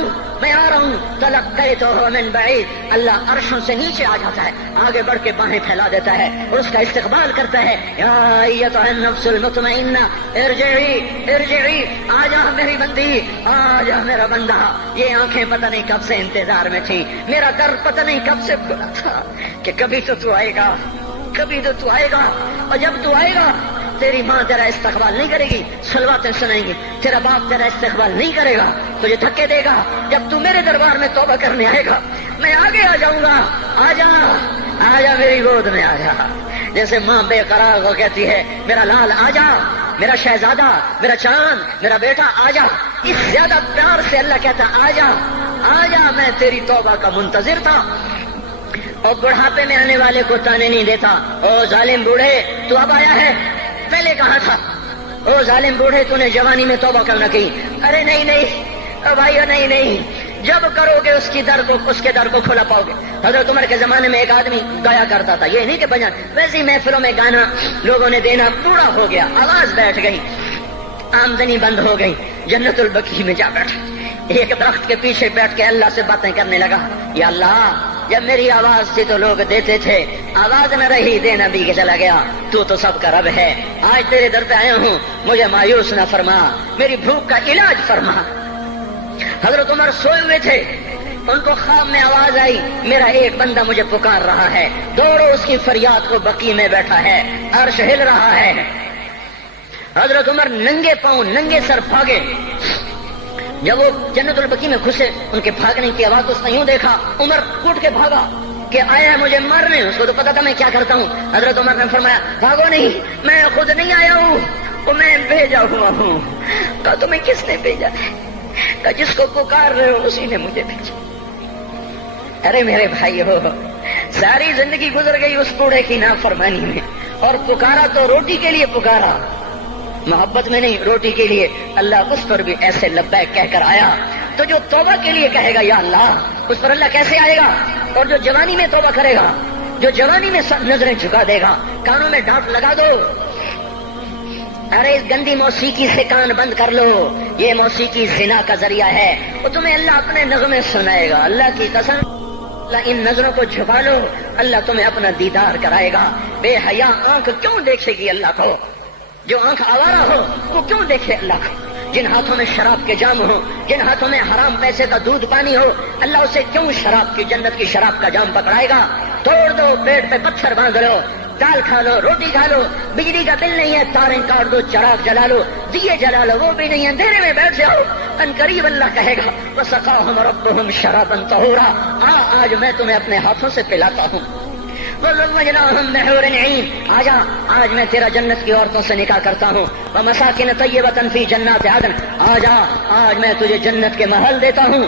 ہوں. تلقیتہ من بعید، اللہ عرشوں سے نیچے آ جاتا ہے، آگے بڑھ کے باہیں پھیلا دیتا ہے اور اس کا استقبال کرتا ہے. یا ایتھا النفس المطمئنہ ارجعی، آ جا میری بندی، آ جا میرا بندہ. یہ آنکھیں پتہ نہیں کب سے انتظار میں تھی، میرا در پتہ نہیں کب سے کھلا تھا کہ کبھی تو آئے گا، کبھی تو آئے گا. اور جب تو آئے گا تیری ماں تیرا استقبال نہیں کرے گی، صلواتیں سنائیں گی، تیرا باپ تیرا استقبال نہیں کرے گا، تجھے دھکے دے گا. جب تو میرے دربار میں توبہ کرنے آئے گا، میں آگے آ جاؤں گا. آ جا میری گود میں، آ جا. جیسے ماں بے قرار ہو کہتی ہے میرا لال آ جا، میرا شہزادہ، میرا چاند، میرا بیٹا آ جا. اس زیادہ پیار سے اللہ کہتا آ جا، میں تیری توبہ کا منتظر تھا. اور بڑھاپے میں آنے والے کو تانے نہیں دیتا. او ظالم بوڑھے تو اب آیا ہے، پہلے کہا تھا. او ظالم بوڑھے تو نے جوانی میں توبہ کیوں نہ کی؟ ارے نہیں بھائیو، نہیں، جب کرو گے اس کے در کو کھلا پاؤ گے. حضرت عمر کے زمانے میں ایک آدمی گایا کرتا تھا، یہ نہیں کہ بجان، ویسی محفلوں میں گانا لوگوں نے دینا، بوڑھا ہو گیا، آواز بیٹھ گئی، آمدنی بند ہو گئی، جنت البقیع میں جا بیٹھا، ایک درخت کے پیچھے بیٹھ کے اللہ سے باتیں کرنے لگا. یا اللہ، جب میری آواز تھی تو لوگ دیتے تھے، آواز نہ رہی دینا بھی چلا گیا، تو سب کا رب ہے. آج تیرے در پہ آیا ہوں، مجھے مایوس نہ فرما، میری بھوک کا علاج فرما. حضرت عمر سوئے ہوئے تھے، ان کو خواب میں آواز آئی میرا ایک بندہ مجھے پکار رہا ہے. دوڑو اس کی فریاد کو، بقیع میں بیٹھا ہے، عرش ہل رہا ہے. حضرت عمر ننگے پاؤں ننگے سر بھاگے. جب وہ جنت البقیع میں گھسے، ان کے بھاگنے کی آواز اس نے یوں دیکھا، عمر کود کے بھاگا کہ آیا ہے مجھے مارنے. اس کو تو پتا تھا میں کیا کرتا ہوں. حضرت عمر نے فرمایا بھاگو نہیں، میں خود نہیں آیا ہوں، وہ میں بھیجا ہوا ہوں. کہا تمہیں کس نے بھیجا؟ کہا جس کو پکار رہے ہو اسی نے مجھے بھیجا. ارے میرے بھائی ہو، ساری زندگی گزر گئی اس بوڑھے کی نافرمانی میں، اور پکارا تو روٹی کے لیے پکارا، محبت میں نہیں، روٹی کے لیے. اللہ اس پر بھی ایسے لبیک کہہ کر آیا. تو جو توبہ کے لیے کہے گا یا اللہ، اس پر اللہ کیسے آئے گا؟ اور جو جوانی میں توبہ کرے گا، جو جوانی میں سب نظریں جھکا دے گا، کانوں میں ڈانٹ لگا دو، ارے اس گندی موسیقی سے کان بند کر لو، یہ موسیقی زنا کا ذریعہ ہے، وہ تمہیں اللہ اپنے نغمے سنائے گا. اللہ کی قسم، اللہ ان نظروں کو جھپا لو، اللہ تمہیں اپنا دیدار کرائے گا. بے حیا آنکھ کیوں دیکھے گی اللہ کو؟ جو آنکھ آوارہ ہو وہ کیوں دیکھے اللہ کو؟ جن ہاتھوں میں شراب کے جام ہو، جن ہاتھوں میں حرام پیسے کا دودھ پانی ہو، اللہ اسے کیوں شراب کی، جنت کی شراب کا جام پکڑائے گا؟ توڑ دو، پیٹ پہ پتھر باندھ لو، دال کھا لو، روٹی کھا لو، بجلی کا بل نہیں ہے تاریں کاٹ دو، چراغ جلا لو، دیے جلا لو، وہ بھی نہیں ہے، اندھیرے میں بیٹھ جاؤ، ان قریب اللہ کہے گا وسقاہم ربہم شرابا طہورا، آج میں تمہیں اپنے ہاتھوں سے پلاتا ہوں، وزوجناہم بحور عین، آج میں تیرا جنت کی عورتوں سے نکاح کرتا ہوں، ومساکن طیبۃ فی جنات عدن، آج میں تجھے جنت کے محل دیتا ہوں۔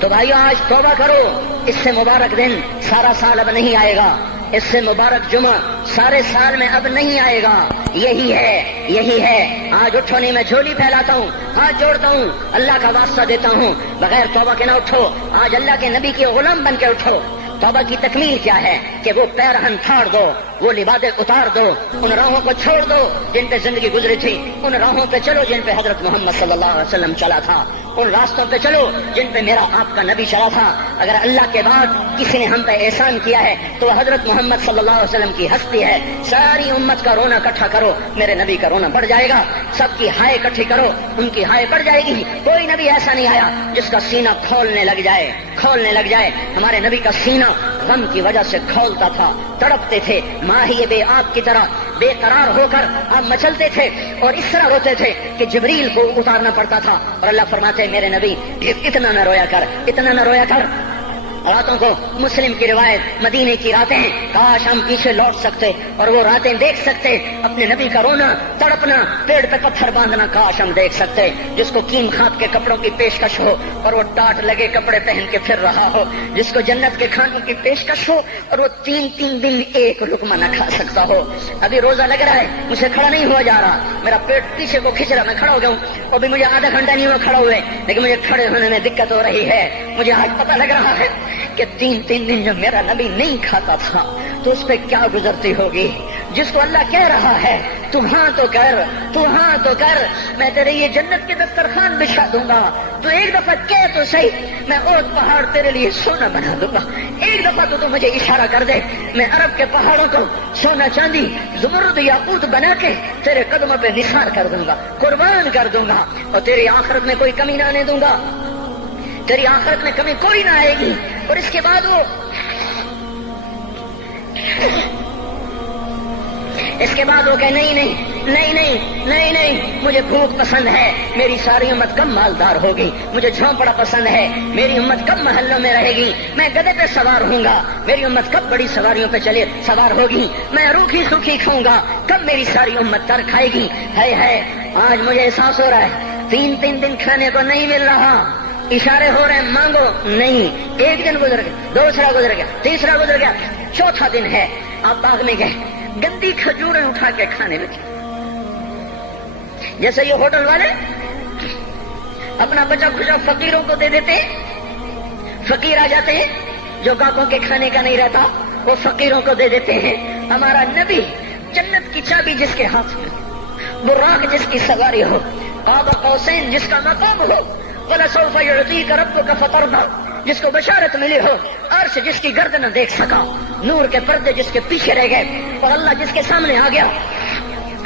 تو بھائیو آج توبہ کرو، اس سے مبارک دن سارا سال اب نہیں آئے گا، اس سے مبارک جمعہ سارے سال میں اب نہیں آئے گا، یہی ہے۔ آج اٹھو نہیں، میں جھولی پھیلاتا ہوں، ہاتھ جوڑتا ہوں، اللہ کا واسطہ دیتا ہوں، بغیر توبہ کے نہ اٹھو، آج اللہ کے نبی کے غلام بن کے اٹھو۔ توبہ کی تکمیل کیا ہے کہ وہ پیرہن پھاڑ دو، وہ لبادیں اتار دو، ان راہوں کو چھوڑ دو جن پہ زندگی گزری تھی، ان راہوں پہ چلو جن پہ حضرت محمد صلی اللہ علیہ وسلم چلا تھا، ان راستوں پہ چلو جن پہ میرا آپ کا نبی چلا تھا۔ اگر اللہ کے بعد کسی نے ہم پہ احسان کیا ہے تو وہ حضرت محمد صلی اللہ علیہ وسلم کی ہستی ہے۔ ساری امت کا رونا اکٹھا کرو، میرے نبی کا رونا بڑھ جائے گا، سب کی ہائے اکٹھی کرو، ان کی ہائے بڑھ جائے گی۔ کوئی نبی ایسا نہیں آیا جس کا سینہ کھولنے لگ جائے۔ ہمارے نبی کا سینہ غم کی وجہ سے کھولتا تھا، تڑپتے تھے، ماہی بے آب کی طرح بے قرار ہو کر آپ مچلتے تھے اور اس طرح روتے تھے کہ جبریل کو اتارنا پڑتا تھا، اور اللہ فرماتے میرے نبی اتنا نہ رویا کر۔ راتوں کو مسلم کی روایت مدینے کی راتیں ہیں، کاش ہم پیچھے لوٹ سکتے اور وہ راتیں دیکھ سکتے، اپنے نبی کا رونا، تڑپنا، پیڑ پہ پتھر باندھنا کاش ہم دیکھ سکتے، جس کو کیم خات کے کپڑوں کی پیشکش ہو اور وہ ٹاٹ لگے کپڑے پہن کے پھر رہا ہو، جس کو جنت کے کھانوں کی پیشکش ہو اور وہ تین دن ایک لقمہ نہ کھا سکتا ہو۔ ابھی روزہ لگ رہا ہے، مجھے کھڑا نہیں ہوا جا رہا، میرا پیٹ پیچھے کو کھینچ رہا، میں کھڑا ہو گیا ہوں، اور بھی مجھے آدھا گھنٹہ نہیں ہوا کھڑا ہوئے، لیکن مجھے کھڑے ہونے میں دقت ہو رہی ہے۔ مجھے آج پتہ لگ رہا ہے کہ تین دن جب میرا نبی نہیں کھاتا تھا تو اس پہ کیا گزرتی ہوگی، جس کو اللہ کہہ رہا ہے تو ہاں تو کر، میں تیرے یہ جنت کے دسترخوان بچھا دوں گا، تو ایک دفعہ کہہ تو صحیح، میں اوت پہاڑ تیرے لیے سونا بنا دوں گا، ایک دفعہ تو مجھے اشارہ کر دے، میں عرب کے پہاڑوں کو سونا چاندی زمرد یاقوت بنا کے تیرے قدموں پہ نثار کر دوں گا، قربان کر دوں گا، اور تیری آخرت میں کوئی کمی نہ آنے دوں گا، تیری آخرت میں کمی کوئی نہ آئے گی۔ اور اس کے بعد وہ کہ نہیں، مجھے بھوک پسند ہے، میری ساری امت کم مالدار ہوگی، مجھے جھونپڑا پسند ہے، میری امت کم محلوں میں رہے گی، میں گدھے پہ سوار ہوں گا، میری امت کب بڑی سواریوں پہ سوار ہوگی، میں روکھی سوکھی کھاؤں گا، کب میری ساری امت تر کھائے گی۔ ہے آج مجھے احساس ہو رہا ہے تین دن کھانے کو نہیں مل رہا، اشارے ہو رہے ہیں مانگو نہیں، ایک دن گزر گیا، دوسرا گزر گیا، تیسرا گزر گیا، چوتھا دن ہے، آپ باغ میں گئے، گندی کھجوریں اٹھا کے کھانے لگے، جیسے یہ ہوٹل والے اپنا بچا کھچا فقیروں کو دے دیتے، فقیر آ جاتے ہیں جو گاہکوں کے کھانے کا نہیں رہتا، وہ فقیروں کو دے دیتے ہیں۔ ہمارا نبی جنت کی چابی جس کے ہاتھ میں، براق جس کی سواری ہو، قاب قوسین جس کا مقام ہو، وَلَسَوْفَ يُعْطِيكَ رَبُّكَ فَتَرْضَىٰ جس کو بشارت ملی ہو، عرش جس کی گردن نہ دیکھ سکا، نور کے پردے جس کے پیچھے رہ گئے، اور اللہ جس کے سامنے آ گیا،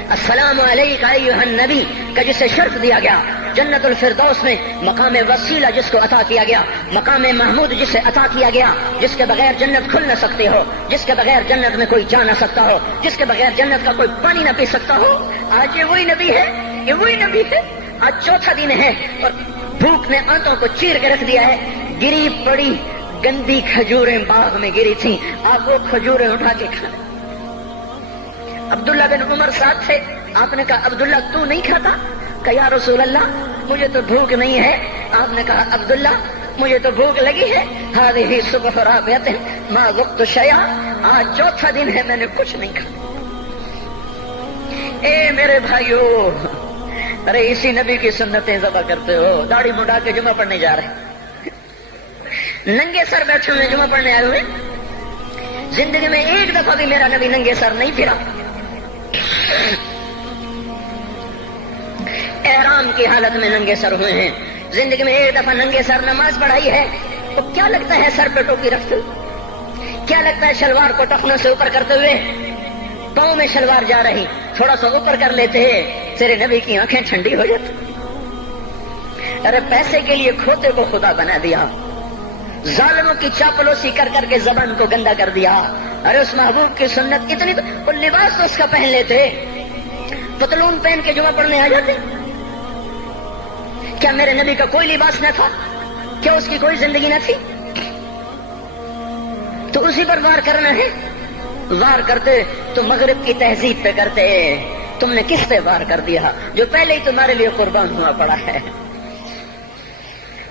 السلام علیک ایھا النبی کا جسے شرف دیا گیا، جنت الفردوس میں مقام وسیلہ جس کو عطا کیا گیا، مقام محمود جسے عطا کیا گیا، جس کے بغیر جنت کھل نہ سکتی ہو، جس کے بغیر جنت میں کوئی جا نہ سکتا ہو، جس کے بغیر جنت کا کوئی پانی نہ پی سکتا ہو، آج یہ وہی نبی ہے، آج چوتھا دن ہے اور بھوک نے آنتوں کو چیر کے رکھ دیا ہے، گری پڑی گندی کھجوریں باغ میں گری تھیں، آپ وہ کھجوریں اٹھا کے کھائیں۔ عبداللہ بن عمر ساتھ تھے، آپ نے کہا عبداللہ تو نہیں کھاتا؟ کہ یا رسول اللہ مجھے تو بھوک نہیں ہے۔ آپ نے کہا عبداللہ مجھے تو بھوک لگی ہے، ہذہ صبح رابعۃ ما ذقت شیئا، آج چوتھا دن ہے میں نے کچھ نہیں کھایا۔ اے میرے بھائیو، ارے اسی نبی کی سنتیں ذبح کرتے ہو، داڑھی مڈا کے جمعہ پڑھنے جا رہے، ننگے سر بیٹھے ہوئے جمعہ پڑھنے آئے ہوئے، زندگی میں ایک دفعہ بھی میرا نبی ننگے سر نہیں پھرا، احرام کی حالت میں ننگے سر ہوئے ہیں، زندگی میں ایک دفعہ ننگے سر نماز پڑھائی ہے، تو کیا لگتا ہے سر پہ ٹوپی رکھتے، کیا لگتا ہے شلوار کو ٹخنوں سے اوپر کرتے ہوئے، پاؤں میں شلوار جا رہی، تھوڑا سا اوپر کر لیتے ہیں، تیرے نبی کی آنکھیں ٹھنڈی ہو جاتی۔ ارے پیسے کے لیے کھوتے کو خدا بنا دیا، ظالموں کی چاپلوسی کر کر کے زبان کو گندا کر دیا، ارے اس محبوب کی سنت اتنی تو وہ لباس تو اس کا پہن لیتے، پتلون پہن کے جمعہ پڑھنے آ جاتے. کیا میرے نبی کا کوئی لباس نہ تھا؟ کیا اس کی کوئی زندگی نہ تھی؟ تو اسی پر وار کرنا ہے. وار کرتے تو مغرب کی تہذیب پہ کرتے. تم نے کس پہ وار کر دیا جو پہلے ہی تمہارے لیے قربان ہوا پڑا ہے؟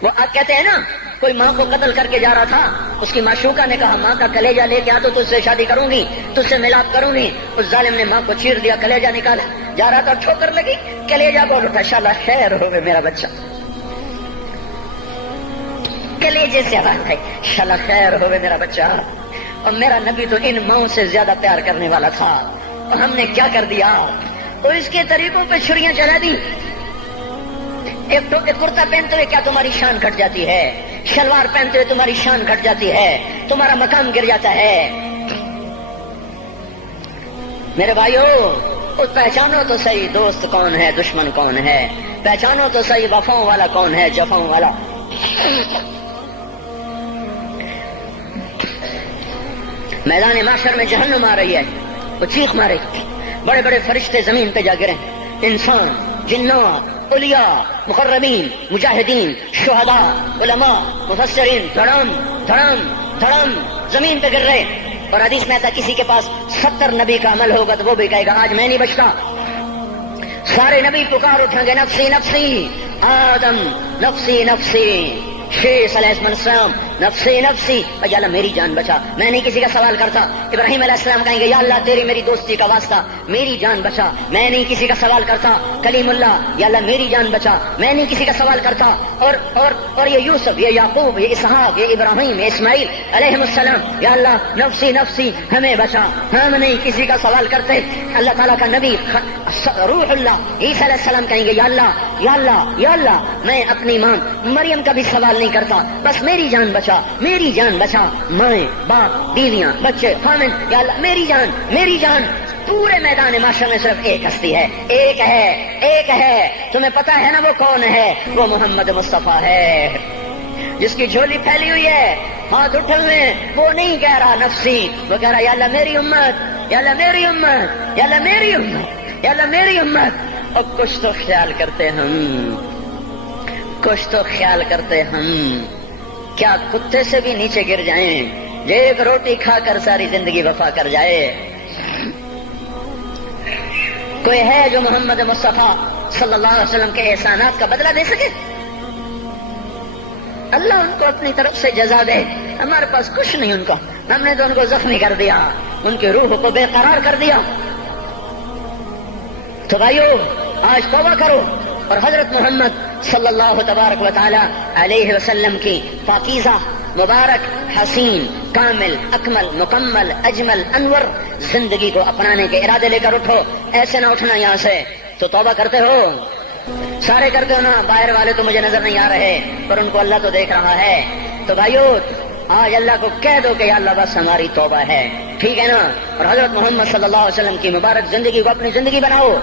وہ آپ کہتے ہیں نا، کوئی ماں کو قتل کر کے جا رہا تھا، اس کی معشوقہ نے کہا ماں کا کلیجہ لے کے آ تو تجھ سے شادی کروں گی، تجھ سے ملاپ کروں گی. اس ظالم نے ماں کو چیر دیا، کلیجہ نکالا، جا رہا تھا ٹھوکر لگی، کلیجہ بول اٹھا، شالا خیر ہوگے میرا بچہ. کلیجے سے آواز ہے، شالا خیر ہوگے میرا بچہ. اور میرا نبی تو ان ماؤں سے زیادہ پیار کرنے والا تھا، اور ہم نے کیا کر دیا؟ اور اس کے طریقوں پہ چھریاں چلا دی. ایک کرتا پہنتے ہوئے کیا تمہاری شان گھٹ جاتی ہے؟ شلوار پہنتے ہوئے تمہاری شان گھٹ جاتی ہے، تمہارا مقام گر جاتا ہے. میرے بھائیو، پہچانو تو صحیح دوست کون ہے، دشمن کون ہے. پہچانو تو صحیح وفاؤں والا کون ہے، جفاؤں والا. میدان معاشر میں جہنم آ رہی ہے، وہ چیخ مارے، بڑے بڑے فرشتے زمین پہ جا گرے، انسان، جنات، اولیاء، مقربین، مجاہدین، شہداء، علماء، مفسرین، دھڑام دھڑام دھڑام زمین پہ گر رہے. اور حدیث میں آتا کسی کے پاس 70 نبی کا عمل ہوگا تو وہ بھی کہے گا آج میں نہیں بچتا. سارے نبی پکار اٹھیں گے نفسی نفسی، آدم نفسی نفسی، شیخ علیہ السلام نفسی نفسی، یا اللہ میری جان بچا، میں نہیں کسی کا سوال کرتا. ابراہیم علیہ السلام کہیں گے یا اللہ تیری میری دوستی کا واسطہ میری جان بچا، میں نہیں کسی کا سوال کرتا. کلیم اللہ، یا اللہ میری جان بچا، میں نہیں کسی کا سوال کرتا. اور یہ یوسف، یہ یعقوب، یہ اسحاق، یہ ابراہیم، یہ اسماعیل علیہ السلام، یا اللہ نفسی نفسی ہمیں بچا، ہم نہیں کسی کا سوال کرتے. اللہ تعالیٰ کا نبی روح اللہ عیسیٰ علیہ السلام کہیں گے یا اللہ یا اللہ یا اللہ میں اپنی ماں مریم کا بھی سوال نہیں کرتا، بس میری جان بچا، میری جان بچا. مائیں، باپ، بیویاں، بچے، خامن، یا اللہ میری جان میری جان. پورے میدان معاشر میں صرف ایک ہستی ہے، ایک ہے، ایک ہے. تمہیں پتا ہے نا وہ کون ہے؟ وہ محمد مصطفیٰ ہے، جس کی جھولی پھیلی ہوئی ہے، ہاتھ اٹھے ہوئے. وہ نہیں کہہ رہا نفسی، وہ کہہ رہا یا اللہ میری امت، یا اللہ میری امت، یا اللہ میری امت، یا اللہ میری امت. اور کچھ تو خیال کرتے ہم، کچھ تو خیال کرتے ہم. کیا کتے سے بھی نیچے گر جائیں، ایک روٹی کھا کر ساری زندگی وفا کر جائے؟ کوئی ہے جو محمد مصطفیٰ صلی اللہ علیہ وسلم کے احسانات کا بدلہ دے سکے؟ اللہ ان کو اپنی طرف سے جزا دے. ہمارے پاس کچھ نہیں ان کا، ہم نے تو ان کو زخمی کر دیا، ان کی روح کو بے قرار کر دیا. تو بھائیو آج توبہ کرو اور حضرت محمد صلی اللہ تبارک و تعالی علیہ وسلم کی پاکیزہ، مبارک، حسین، کامل، اکمل، مکمل، اجمل، انور زندگی کو اپنانے کے ارادے لے کر اٹھو. ایسے نہ اٹھنا یہاں سے. تو توبہ کرتے ہو، سارے کرتے ہو نا. باہر والے تو مجھے نظر نہیں آ رہے پر ان کو اللہ تو دیکھ رہا ہے. تو بھائیو آج اللہ کو کہہ دو کہ یا اللہ بس ہماری توبہ ہے، ٹھیک ہے نا. اور حضرت محمد صلی اللہ علیہ وسلم کی مبارک زندگی کو اپنی زندگی بناؤ.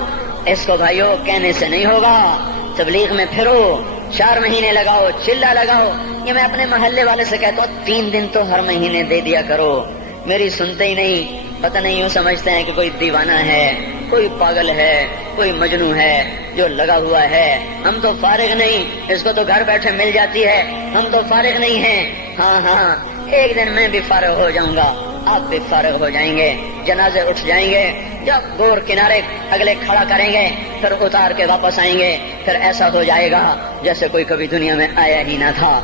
اس کو بھائیو کہنے سے نہیں ہوگا. تبلیغ میں پھرو، 4 مہینے لگاؤ، چلا لگاؤ. یہ میں اپنے محلے والے سے کہتا ہوں 3 دن تو ہر مہینے دے دیا کرو. میری سنتے ہی نہیں، پتہ نہیں یوں سمجھتے ہیں کہ کوئی دیوانہ ہے، کوئی پاگل ہے، کوئی مجنوں ہے جو لگا ہوا ہے. ہم تو فارغ نہیں، اس کو تو گھر بیٹھے مل جاتی ہے. ہم تو فارغ نہیں ہیں. ہاں ایک دن میں بھی فارغ ہو جاؤں گا، آپ بھی فارغ ہو جائیں گے. جنازے اٹھ جائیں گے، جب گور کنارے اگلے کھڑا کریں گے پھر اتار کے واپس آئیں گے. پھر ایسا ہو جائے گا جیسے کوئی کبھی دنیا میں آیا ہی نہ تھا.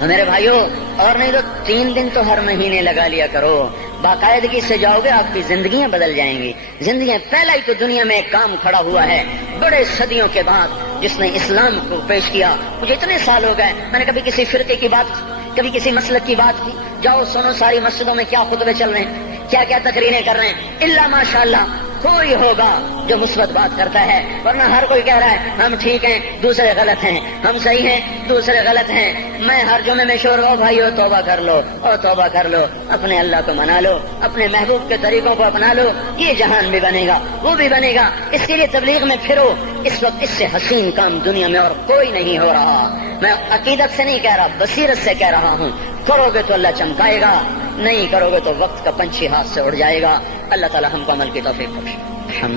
میرے بھائیو اور نہیں تو 3 دن تو ہر مہینے لگا لیا کرو. باقاعدگی سے جاؤ گے آپ کی زندگیاں بدل جائیں گی. زندگیاں پہلا ہی تو دنیا میں ایک کام کھڑا ہوا ہے بڑے صدیوں کے بعد جس نے اسلام کو پیش کیا. مجھے اتنے سال ہو گئے میں نے کبھی کسی فرقے کی بات، کبھی کسی مسلک کی بات کی. جاؤ سنو ساری مسجدوں میں کیا خطبے چل رہے ہیں، کیا کیا تقریریں کر رہے ہیں. الا ماشاءاللہ کوئی ہوگا جو مثبت بات کرتا ہے، ورنہ ہر کوئی کہہ رہا ہے ہم ٹھیک ہیں دوسرے غلط ہیں، ہم صحیح ہیں دوسرے غلط ہیں. میں ہر جمعے میں شور ہو بھائیو توبہ کر لو، اور توبہ کر لو، اپنے اللہ کو منا لو، اپنے محبوب کے طریقوں کو اپنا لو. یہ جہان بھی بنے گا، وہ بھی بنے گا. اس کے لیے تبلیغ میں پھرو. اس وقت اس سے حسین کام دنیا میں اور کوئی نہیں ہو رہا. میں عقیدت سے نہیں کہہ رہا، بصیرت سے کہہ رہا ہوں. کرو گے تو اللہ چمکائے گا، نہیں کرو گے تو وقت کا پنچھی ہاتھ سے اڑ جائے گا. اللہ تعالی ہم کو عمل کی توفیق بخشے.